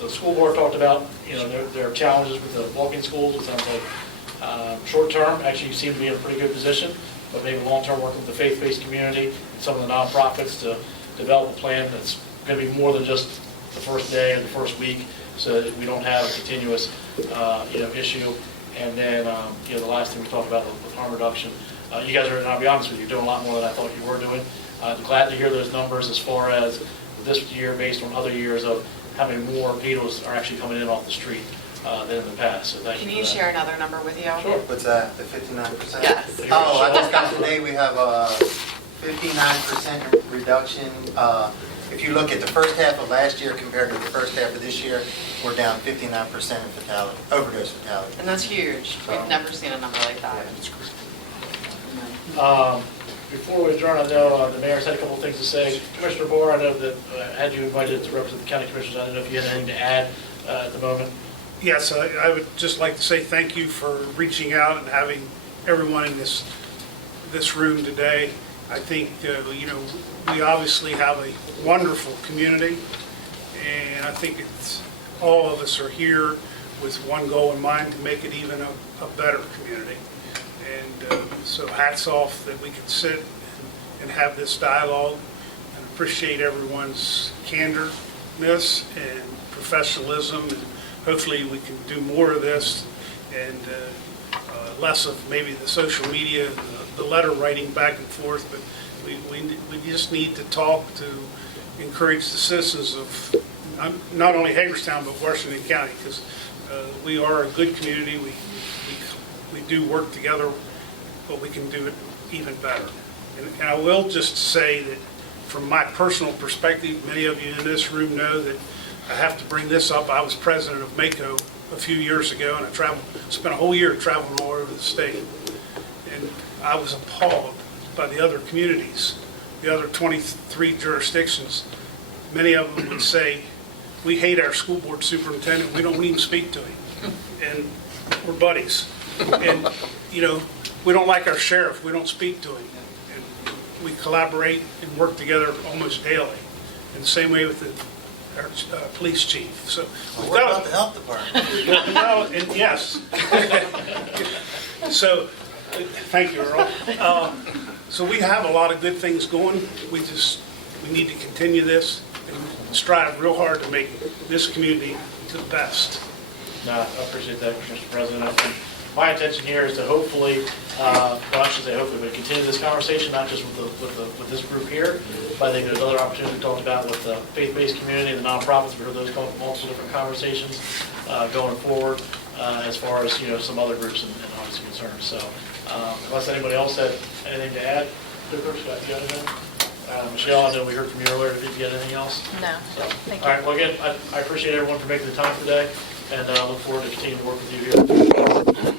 The school board talked about their challenges with the walking schools. It sounds like short term, actually, you seem to be in a pretty good position, but maybe long term, working with the faith-based community and some of the nonprofits to develop a plan that's going to be more than just the first day or the first week, so that we don't have a continuous issue. And then the last thing we talked about with harm reduction. You guys are, and I'll be honest with you, doing a lot more than I thought you were doing. Glad to hear those numbers as far as this year based on other years of how many more pedos are actually coming in off the street than in the past. So thank you. Can you share another number with you? Sure. What's that, the 59%? Yes. Oh, I just got today, we have a 59% reduction. If you look at the first half of last year compared to the first half of this year, we're down 59% in overdose fatality. And that's huge. We've never seen a number like that. Before we adjourn, I know the mayor's had a couple of things to say. Commissioner Bohr, I know that had you invited to represent the county commissioners, I don't know if you had anything to add at the moment. Yes, I would just like to say thank you for reaching out and having everyone in this room today. I think, we obviously have a wonderful community, and I think all of us are here with one goal in mind, to make it even a better community. And so hats off that we can sit and have this dialogue, and appreciate everyone's candorness and professionalism, and hopefully we can do more of this and less of maybe the social media, the letter writing back and forth, but we just need to talk to encourage the citizens of not only Hagerstown but Washington County, because we are a good community. We do work together, but we can do it even better. And I will just say that from my personal perspective, many of you in this room know that I have to bring this up. I was president of MACO a few years ago, and I spent a whole year traveling all over the state. And I was appalled by the other communities, the other 23 jurisdictions. Many of them would say, we hate our school board superintendent, we don't even speak to him. And we're buddies. And, we don't like our sheriff, we don't speak to him. And we collaborate and work together almost daily. And the same way with our police chief. So What about the health department? well, and yes. So, thank you, Earl. So we have a lot of good things going. We need to continue this and strive real hard to make this community the best. No, I appreciate that, Mr. President. And my intention here is to hopefully, well, I should say hopefully, but continue this conversation, not just with this group here, but I think there's other opportunities we talked about with the faith-based community, the nonprofits. We heard those multiple different conversations going forward, as far as some other groups and obviously concerns. So unless anybody else had anything to add, Scott, you got anything? Michelle, I know we heard from you earlier. Did you get anything else? No, So, thank all you. right. Well, again, I appreciate everyone for making the time today, and look forward to continuing to work with you here.